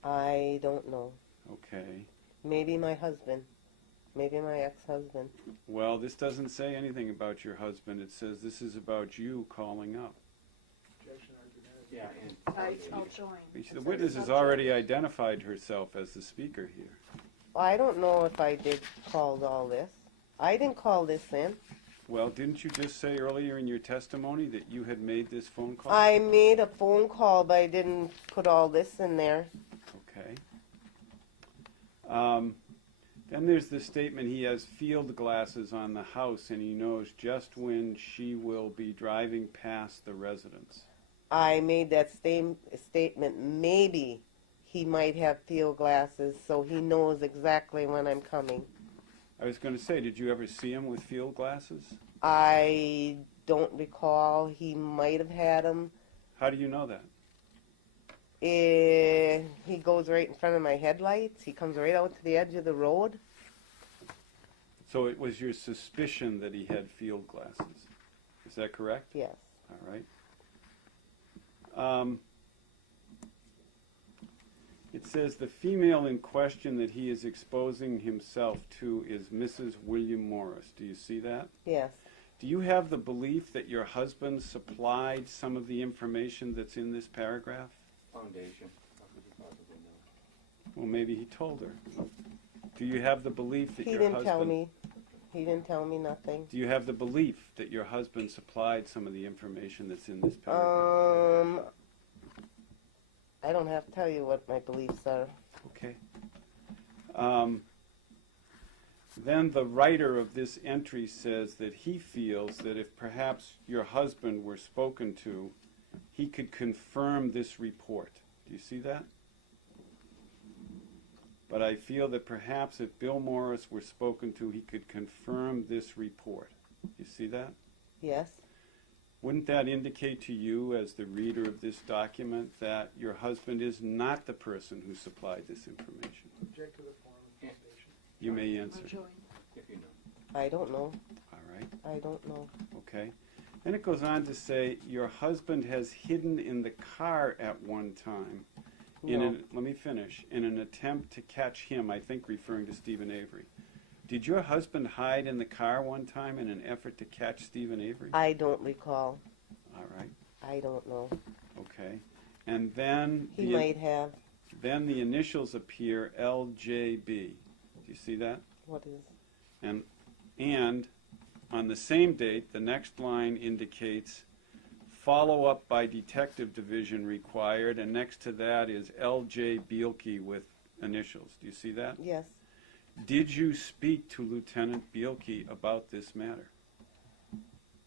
I don't know. Okay. Maybe my husband. Maybe my ex-husband. Well, this doesn't say anything about your husband. It says this is about you calling up. Objection argumentative. Yeah, and I'll join. The witness has already identified herself as the speaker here. I don't know if I did call all this. I didn't call this in. Well, didn't you just say earlier in your testimony that you had made this phone call? I made a phone call, but I didn't put all this in there. Okay. Then there's the statement he has field glasses on the house and he knows just when she will be driving past the residence. I made that statement. Maybe he might have field glasses, so he knows exactly when I'm coming. I was going to say, did you ever see him with field glasses? I don't recall. He might have had them. How do you know that? He goes right in front of my headlights. He comes right out to the edge of the road. So it was your suspicion that he had field glasses. Is that correct? Yes. All right. It says the female in question that he is exposing himself to is Mrs. William Morris. Do you see that? Yes. Do you have the belief that your husband supplied some of the information that's in this paragraph? foundation. How could you possibly know? Well, maybe he told her. Do you have the belief that He your didn't husband... tell me. He didn't tell me nothing. Do you have the belief that your husband supplied some of the information that's in this paragraph? I don't have to tell you what my beliefs are. Okay. Then the writer of this entry says that he feels that if perhaps your husband were spoken to, he could confirm this report. Do you see that? But I feel that perhaps if Bill Morris were spoken to, he could confirm this report. You see that? Yes. Wouldn't that indicate to you, as the reader of this document, that your husband is not the person who supplied this information? Object to the form of foundation. You may I'll answer. join. If you know. I don't know. All right. I don't know. Okay. Then it goes on to say your husband has hidden in the car at one time. No. Let me finish. In an attempt to catch him, I think referring to Steven Avery. Did your husband hide in the car one time in an effort to catch Steven Avery? I don't recall. All right. I don't know. Okay. And then He might have. Then the initials appear LJB. Do you see that? What is? And on the same date, the next line indicates follow-up by detective division required, and next to that is L.J. Bielke with initials. Do you see that? Yes. Did you speak to Lieutenant Bielke about this matter?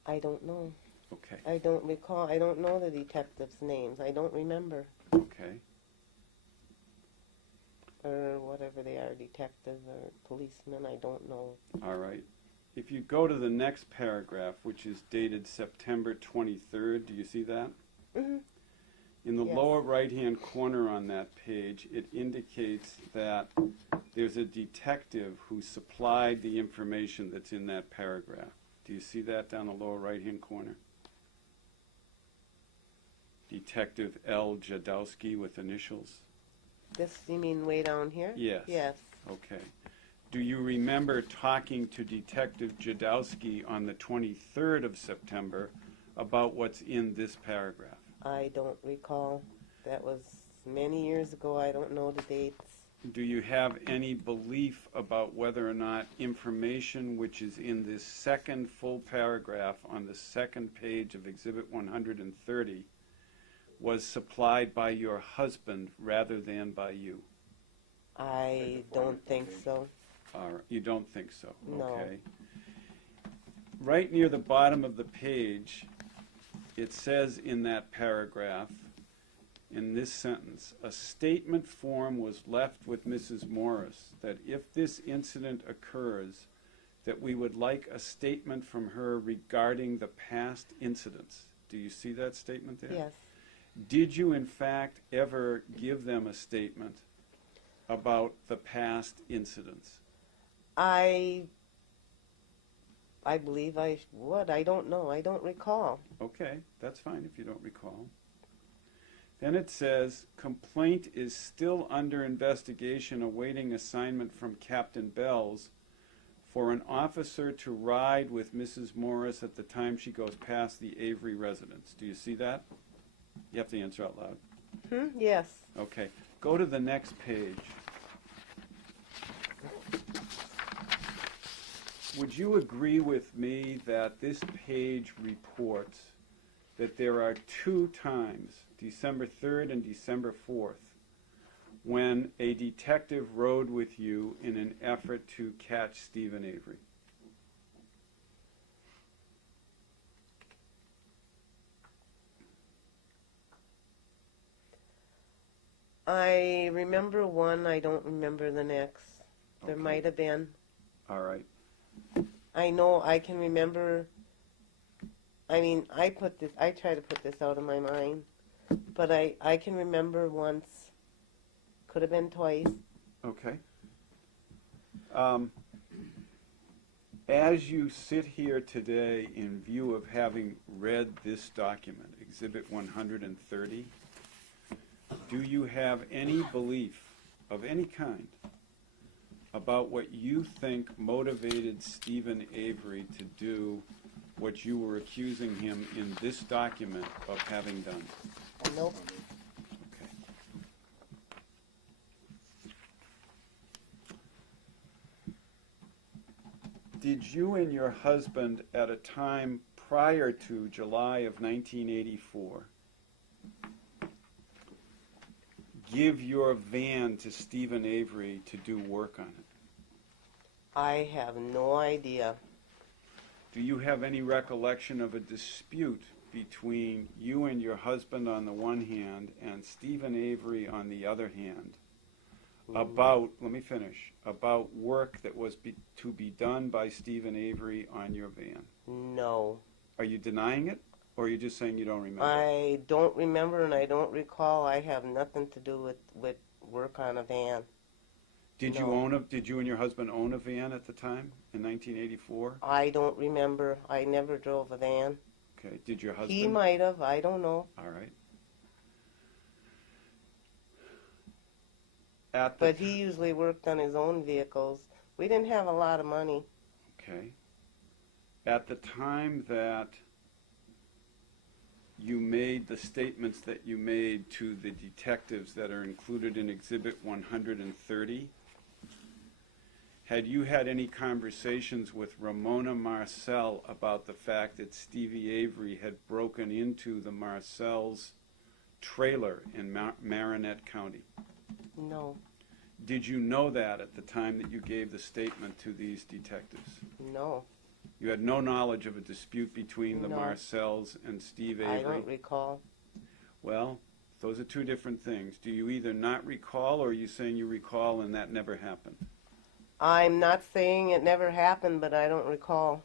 I don't know. Okay. I don't recall. I don't know the detectives' names. I don't remember. Okay. Or whatever they are, detectives or policemen. I don't know. All right. if you go to the next paragraph, which is dated September 23rd, do you see that? Mm-hmm. In the Yes. lower right-hand corner on that page, it indicates that there's a detective who supplied the information that's in that paragraph. Do you see that down the lower right-hand corner? Detective L. Jadowski with initials. This, you mean way down here? Yes. Yes. Okay. Do you remember talking to Detective Jadowski on the 23rd of September about what's in this paragraph? I don't recall. That was many years ago. I don't know the dates. Do you have any belief about whether or not information which is in this second full paragraph on the second page of Exhibit 130 was supplied by your husband rather than by you? I don't think so. You don't think so? No. Okay. Right near the bottom of the page, it says in that paragraph, in this sentence, a statement form was left with Mrs. Morris that if this incident occurs, that we would like a statement from her regarding the past incidents. Do you see that statement there? Yes. Did you, in fact, ever give them a statement about the past incidents? I believe I would. I don't know. I don't recall. Okay, that's fine if you don't recall. Then it says, complaint is still under investigation awaiting assignment from Captain Bells for an officer to ride with Mrs. Morris at the time she goes past the Avery residence. Do you see that? You have to answer out loud. Yes. Okay, go to the next page. Would you agree with me that this page reports that there are 2 times, December 3rd and December 4th, when a detective rode with you in an effort to catch Steven Avery? I remember one. I don't remember the next. There Okay. might have been. All right. I know I can remember. I mean, I try to put this out of my mind, but I can remember once. Could have been twice. Okay. As you sit here today in view of having read this document, Exhibit 130, do you have any belief of any kind about what you think motivated Steven Avery to do what you were accusing him in this document of having done? Nope. Okay. Did you and your husband at a time prior to July of 1984 give your van to Steven Avery to do work on it? I have no idea. Do you have any recollection of a dispute between you and your husband on the one hand and Steven Avery on the other hand about, let me finish, about work that was to be done by Steven Avery on your van? No. Are you denying it, or are you just saying you don't remember? I don't remember and I don't recall. I have nothing to do with work on a van. Did you No. did you and your husband own a van at the time in 1984? I don't remember. I never drove a van. Okay. Did your husband? He might have. I don't know. All right. But he usually worked on his own vehicles. We didn't have a lot of money. Okay. At the time that you made the statements that you made to the detectives that are included in Exhibit 130, had you had any conversations with Ramona Marcel about the fact that Stevie Avery had broken into the Marcel's trailer in Marinette County? No. Did you know that at the time that you gave the statement to these detectives? No. You had no knowledge of a dispute between the No. Marcels and Steve Avery? I don't recall. Well, those are 2 different things. Do you either not recall, or are you saying you recall and that never happened? I'm not saying it never happened, but I don't recall.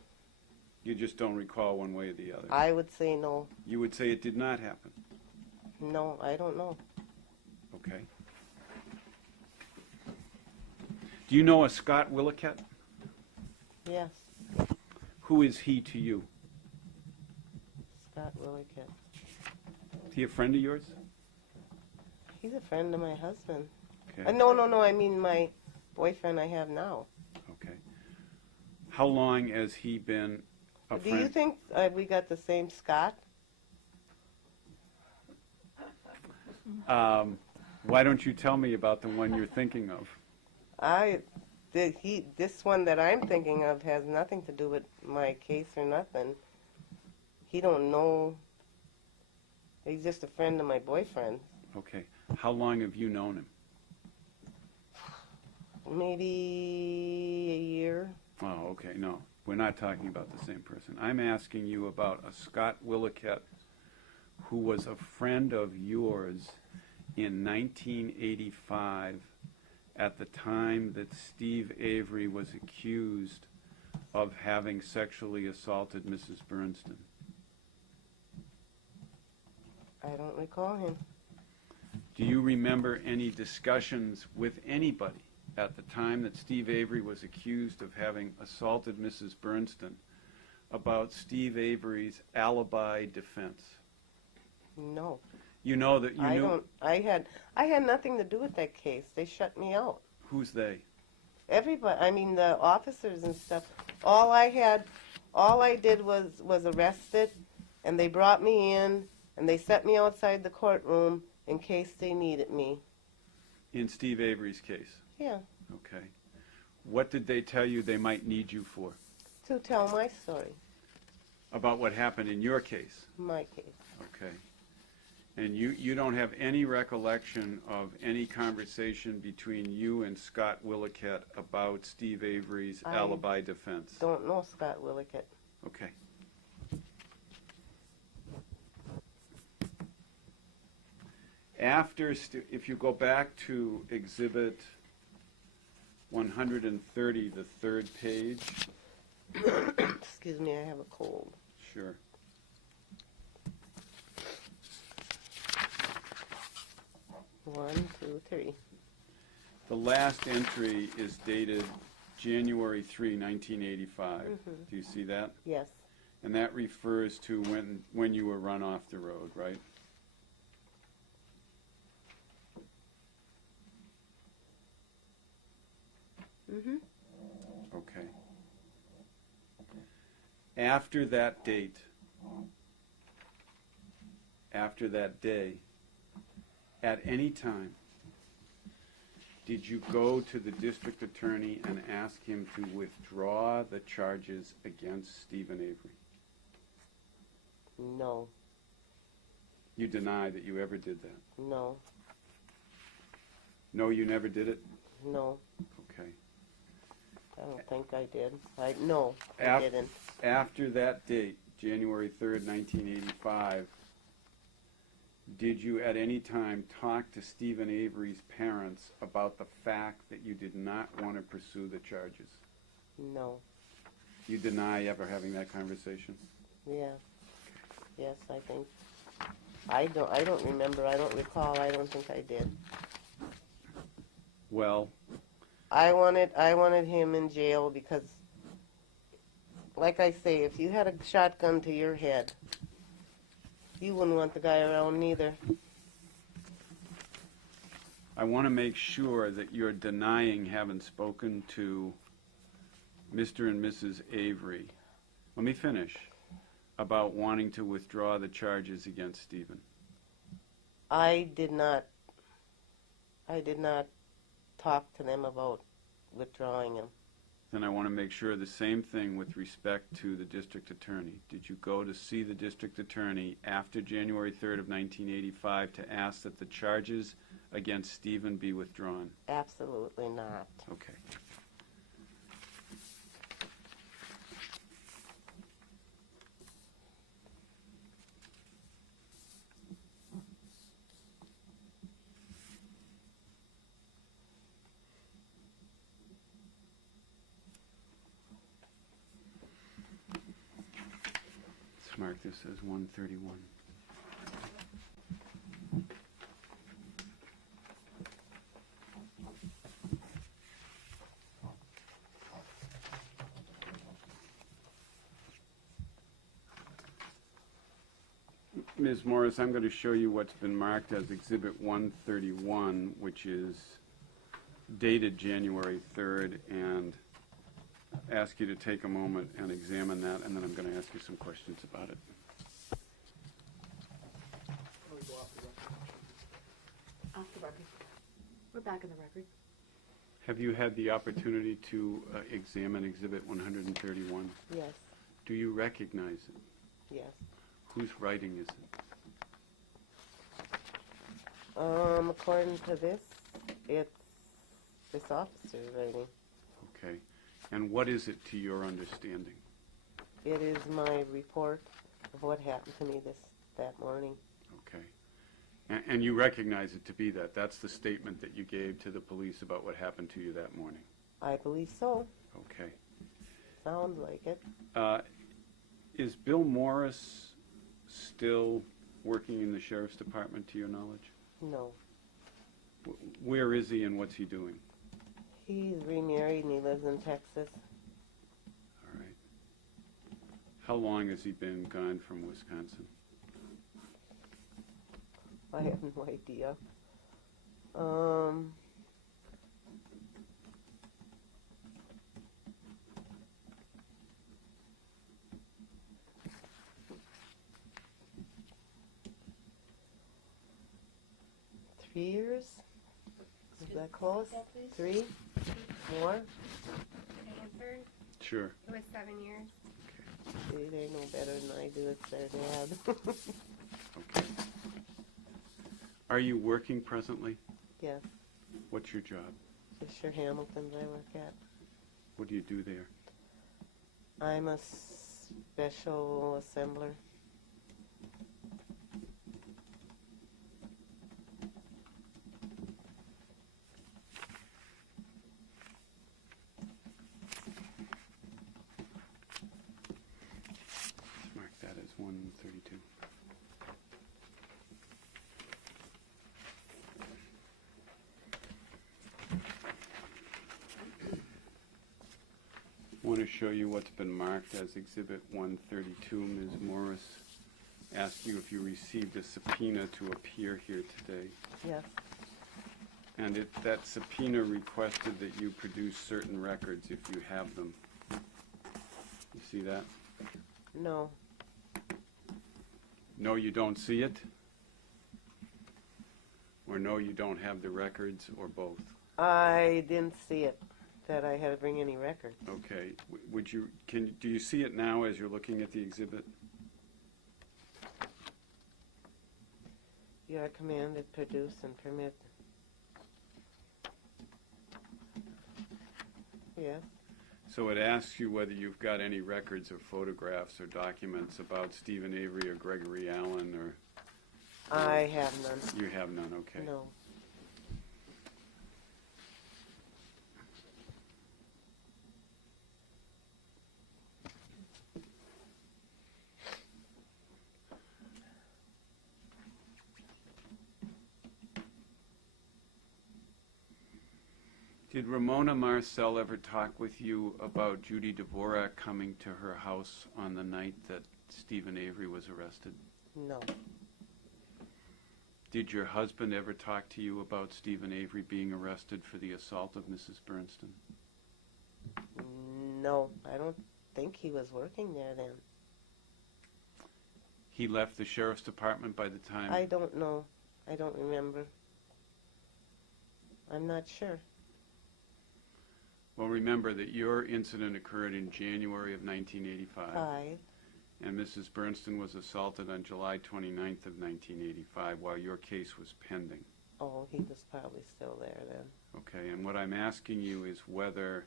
You just don't recall one way or the other. I would say no. You would say it did not happen. No, I don't know. Okay. Do you know a Scott Willicat? Yes, Who is he to you? Scott Willicat. Is he a friend of yours? He's a friend of my husband. Okay. No, I mean my boyfriend I have now. Okay. How long has he been a Do friend? you think we got the same Scott? Why don't you tell me about the one you're thinking of? This one that I'm thinking of has nothing to do with my case or nothing. He don't know. He's just a friend of my boyfriend. Okay. How long have you known him? Maybe a year. Oh, okay. No, we're not talking about the same person. I'm asking you about a Scott Willicat who was a friend of yours in 1985 at the time that Steve Avery was accused of having sexually assaulted Mrs. Bernstein. I don't recall him. Do you remember any discussions with anybody at the time that Steve Avery was accused of having assaulted Mrs. Bernstein about Steve Avery's alibi defense? No. You know that you knew. I had nothing to do with that case. They shut me out. Who's they? Everybody. I mean the officers and stuff. All I did was arrested, and they brought me in, and they set me outside the courtroom in case they needed me. In Steve Avery's case? Yeah. Okay. What did they tell you they might need you for? To tell my story. About what happened in your case? My case. Okay. And you don't have any recollection of any conversation between you and Scott Willicat about Steve Avery's alibi defense? Don't know Scott Willicat. Okay. If you go back to Exhibit 130, the third page. Excuse me, I have a cold. Sure. One, two, three. The last entry is dated January 3, 1985. Do you see that? Yes. And that refers to when you were run off the road, right? Mm-hmm. Okay. After that date, after that day, at any time, did you go to the district attorney and ask him to withdraw the charges against Steven Avery? No. You deny that you ever did that? No. No, you never did it? No. Okay. I don't think I did. I didn't. After that date, January 3rd, 1985, did you at any time talk to Steven Avery's parents about the fact that you did not want to pursue the charges? No. You deny ever having that conversation? Yeah. Yes, I think. I don't remember. I don't recall. I don't think I did. Well, I wanted him in jail because, like I say, if you had a shotgun to your head, you wouldn't want the guy around neither. I want to make sure that you're denying having spoken to Mr. and Mrs. Avery. Let me finish. About wanting to withdraw the charges against Steven. I did not talk to them about withdrawing him. Then I want to make sure the same thing with respect to the district attorney. Did you go to see the district attorney after January 3rd of 1985 to ask that the charges against Steven be withdrawn? Absolutely not. Okay. just mark this as 131. Ms. Morris, I'm going to show you what's been marked as Exhibit 131, which is dated January 3rd, and ask you to take a moment and examine that, and then I'm going to ask you some questions about it. Can we go off the record? Off the record. We're back in the record. Have you had the opportunity to examine Exhibit 131? Yes, Do you recognize it? yes. Whose writing is it? According to this, it's this officer's writing. Okay. And what is it to your understanding? It is my report of what happened to me that morning. Okay. And you recognize it to be that. That's the statement that you gave to the police about what happened to you that morning. I believe so. Okay. Sounds like it. Is Bill Morris still working in the sheriff's department, to your knowledge? No. Where is he and what's he doing? He's remarried and he lives in Texas. All right. How long has he been gone from Wisconsin? I have no idea. 3 years? Is that close? 3? More? Answered. Sure. It was 7 years. See, they know better than I do. It's their dad. Okay. Are you working presently? Yes. What's your job? Fisher Hamilton's I work at. What do you do there? I'm a special assembler. Let's mark that as 132. I want to show you what's been marked as Exhibit 132. Ms. Morris asked you if you received a subpoena to appear here today. Yes. And that subpoena requested that you produce certain records if you have them. You see that? No. No, you don't see it? Or no, you don't have the records, or both? I didn't see it, that I had to bring any records. Okay. Would you, do you see it now as you're looking at the exhibit? You are commanded, produce, and permit. Yes. So it asks you whether you've got any records or photographs or documents about Steven Avery or Gregory Allen, or I have none. you have none, okay. No. Did Ramona Marcel ever talk with you about Judy Dvorak coming to her house on the night that Steven Avery was arrested? No. Did your husband ever talk to you about Steven Avery being arrested for the assault of Mrs. Bernston? No. I don't think he was working there then. He left the sheriff's department by the time... I don't know. I don't remember. I'm not sure. Well, remember that your incident occurred in January of 1985. 5. And Mrs. Bernston was assaulted on July 29th of 1985 while your case was pending. Oh, he was probably still there then. Okay, and what I'm asking you is whether,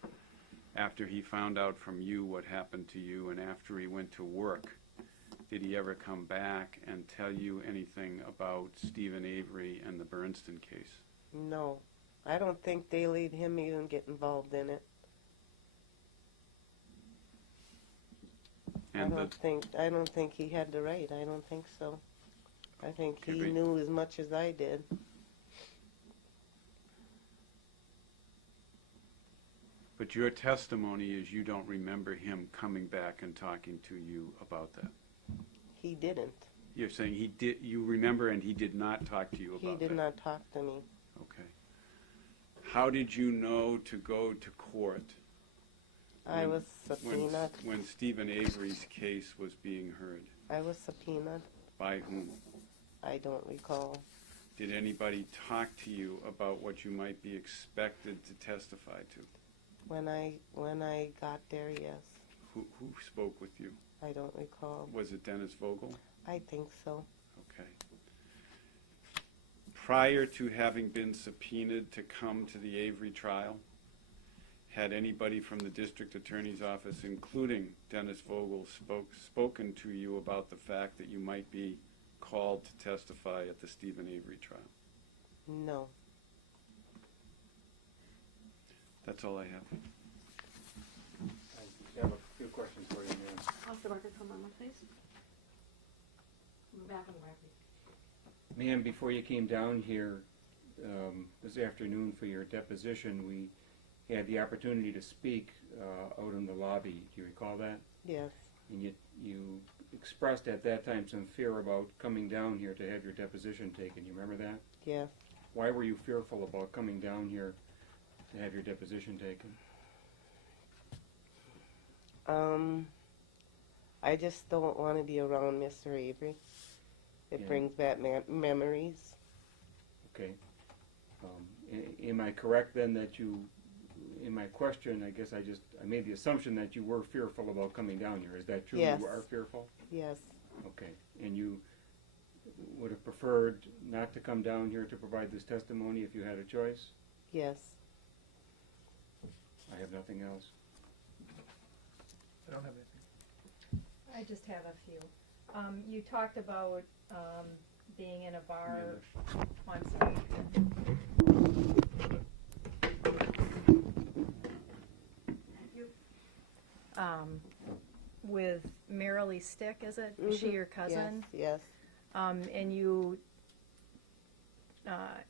after he found out from you what happened to you and after he went to work, did he ever come back and tell you anything about Steven Avery and the Bernston case? No. I don't think they let him even get involved in it. And I don't think he had the right. I don't think so. I think he Okay, knew as much as I did. but your testimony is you don't remember him coming back and talking to you about that. He didn't. You're saying he did. You remember, and he did not talk to you about that. He did not talk to me. Okay. How did you know to go to court? I was subpoenaed. When Steven Avery's case was being heard. I was subpoenaed. By whom? I don't recall. Did anybody talk to you about what you might be expected to testify to? When I got there, yes. Who spoke with you? I don't recall. Was it Dennis Vogel? I think so. Okay. Prior to having been subpoenaed to come to the Avery trial, had anybody from the district attorney's office, including Dennis Vogel, spoken to you about the fact that you might be called to testify at the Steven Avery trial? No. That's all I have. I just have a few questions for you, ma'am. Off the record, come on, please. Back on the record. Ma'am, before you came down here this afternoon for your deposition, we had the opportunity to speak out in the lobby. Do you recall that? Yes. And you expressed at that time some fear about coming down here to have your deposition taken. You remember that? Yes. Why were you fearful about coming down here to have your deposition taken? I just don't want to be around Mr. Avery. It Yeah. brings back memories. Okay. Am I correct then that you, in my question, I guess I made the assumption that you were fearful about coming down here. Is that true? Yes. You are fearful? Yes. Okay. And you would have preferred not to come down here to provide this testimony if you had a choice? Yes. I have nothing else. I don't have anything. I just have a few. You talked about being in a bar. Oh, I'm sorry. With Marilee Stick, is it? Is she your cousin? Yes. And you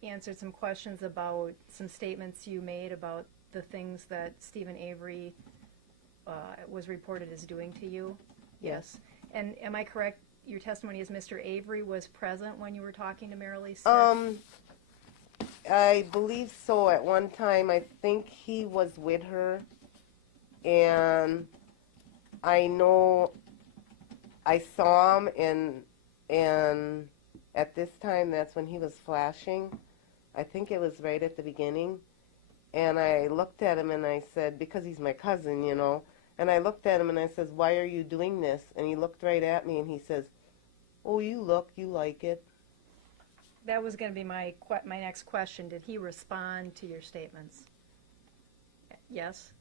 answered some questions about some statements you made about the things that Steven Avery was reported as doing to you? Yes. And am I correct, your testimony is Mr. Avery was present when you were talking to Marilee Stick? I believe so. At one time, I think he was with her, and I know I saw him, and at this time, that's when he was flashing. I think it was right at the beginning, and I looked at him and I said, because he's my cousin, you know, and I looked at him and I says, why are you doing this? And he looked right at me and he says, oh, you like it. That was going to be my next question. Did he respond to your statements? Yes?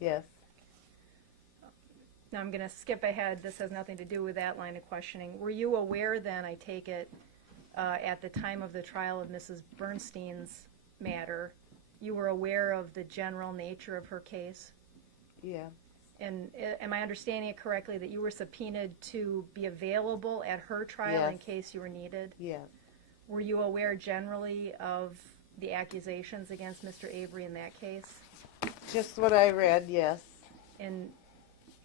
Yes. Now I'm going to skip ahead. This has nothing to do with that line of questioning. Were you aware then, I take it, at the time of the trial of Mrs. Bernstein's matter, you were aware of the general nature of her case? Yeah. And am I understanding it correctly that you were subpoenaed to be available at her trial in Yes. case you were needed? Yes. Were you aware generally of the accusations against Mr. Avery in that case? Just what I read, yes. And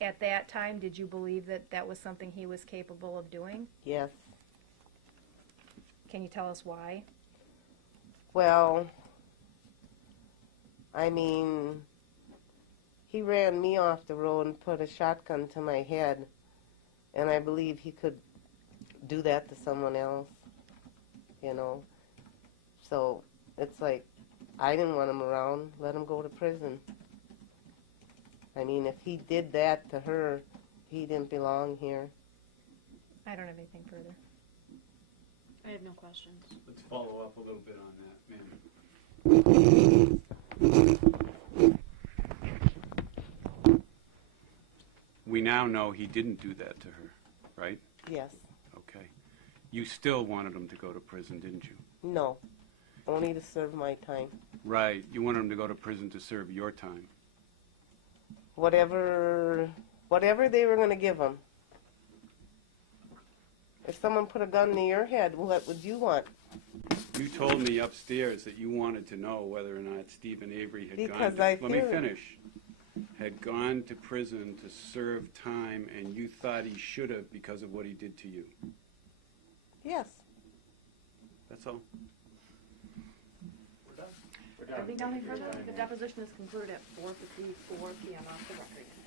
at that time, did you believe that that was something he was capable of doing? Yes. Can you tell us why? Well, I mean, he ran me off the road and put a shotgun to my head, and I believe he could do that to someone else, you know. So it's like, I didn't want him around. Let him go to prison. I mean, if he did that to her, he didn't belong here. I don't have anything further. I have no questions. Let's follow up a little bit on that, ma'am. We now know he didn't do that to her, right? Yes. Okay. You still wanted him to go to prison, didn't you? No. Only to serve my time. Right. You wanted him to go to prison to serve your time. Whatever whatever they were going to give him. If someone put a gun to your head, what would you want? You told me upstairs that you wanted to know whether or not Steven Avery had Because gone I to, let me feel- finish, had gone to prison to serve time, and you thought he should have because of what he did to you. Yes. That's all. We're done. If we don't any further, the deposition is concluded at 4:54 p.m. off the record.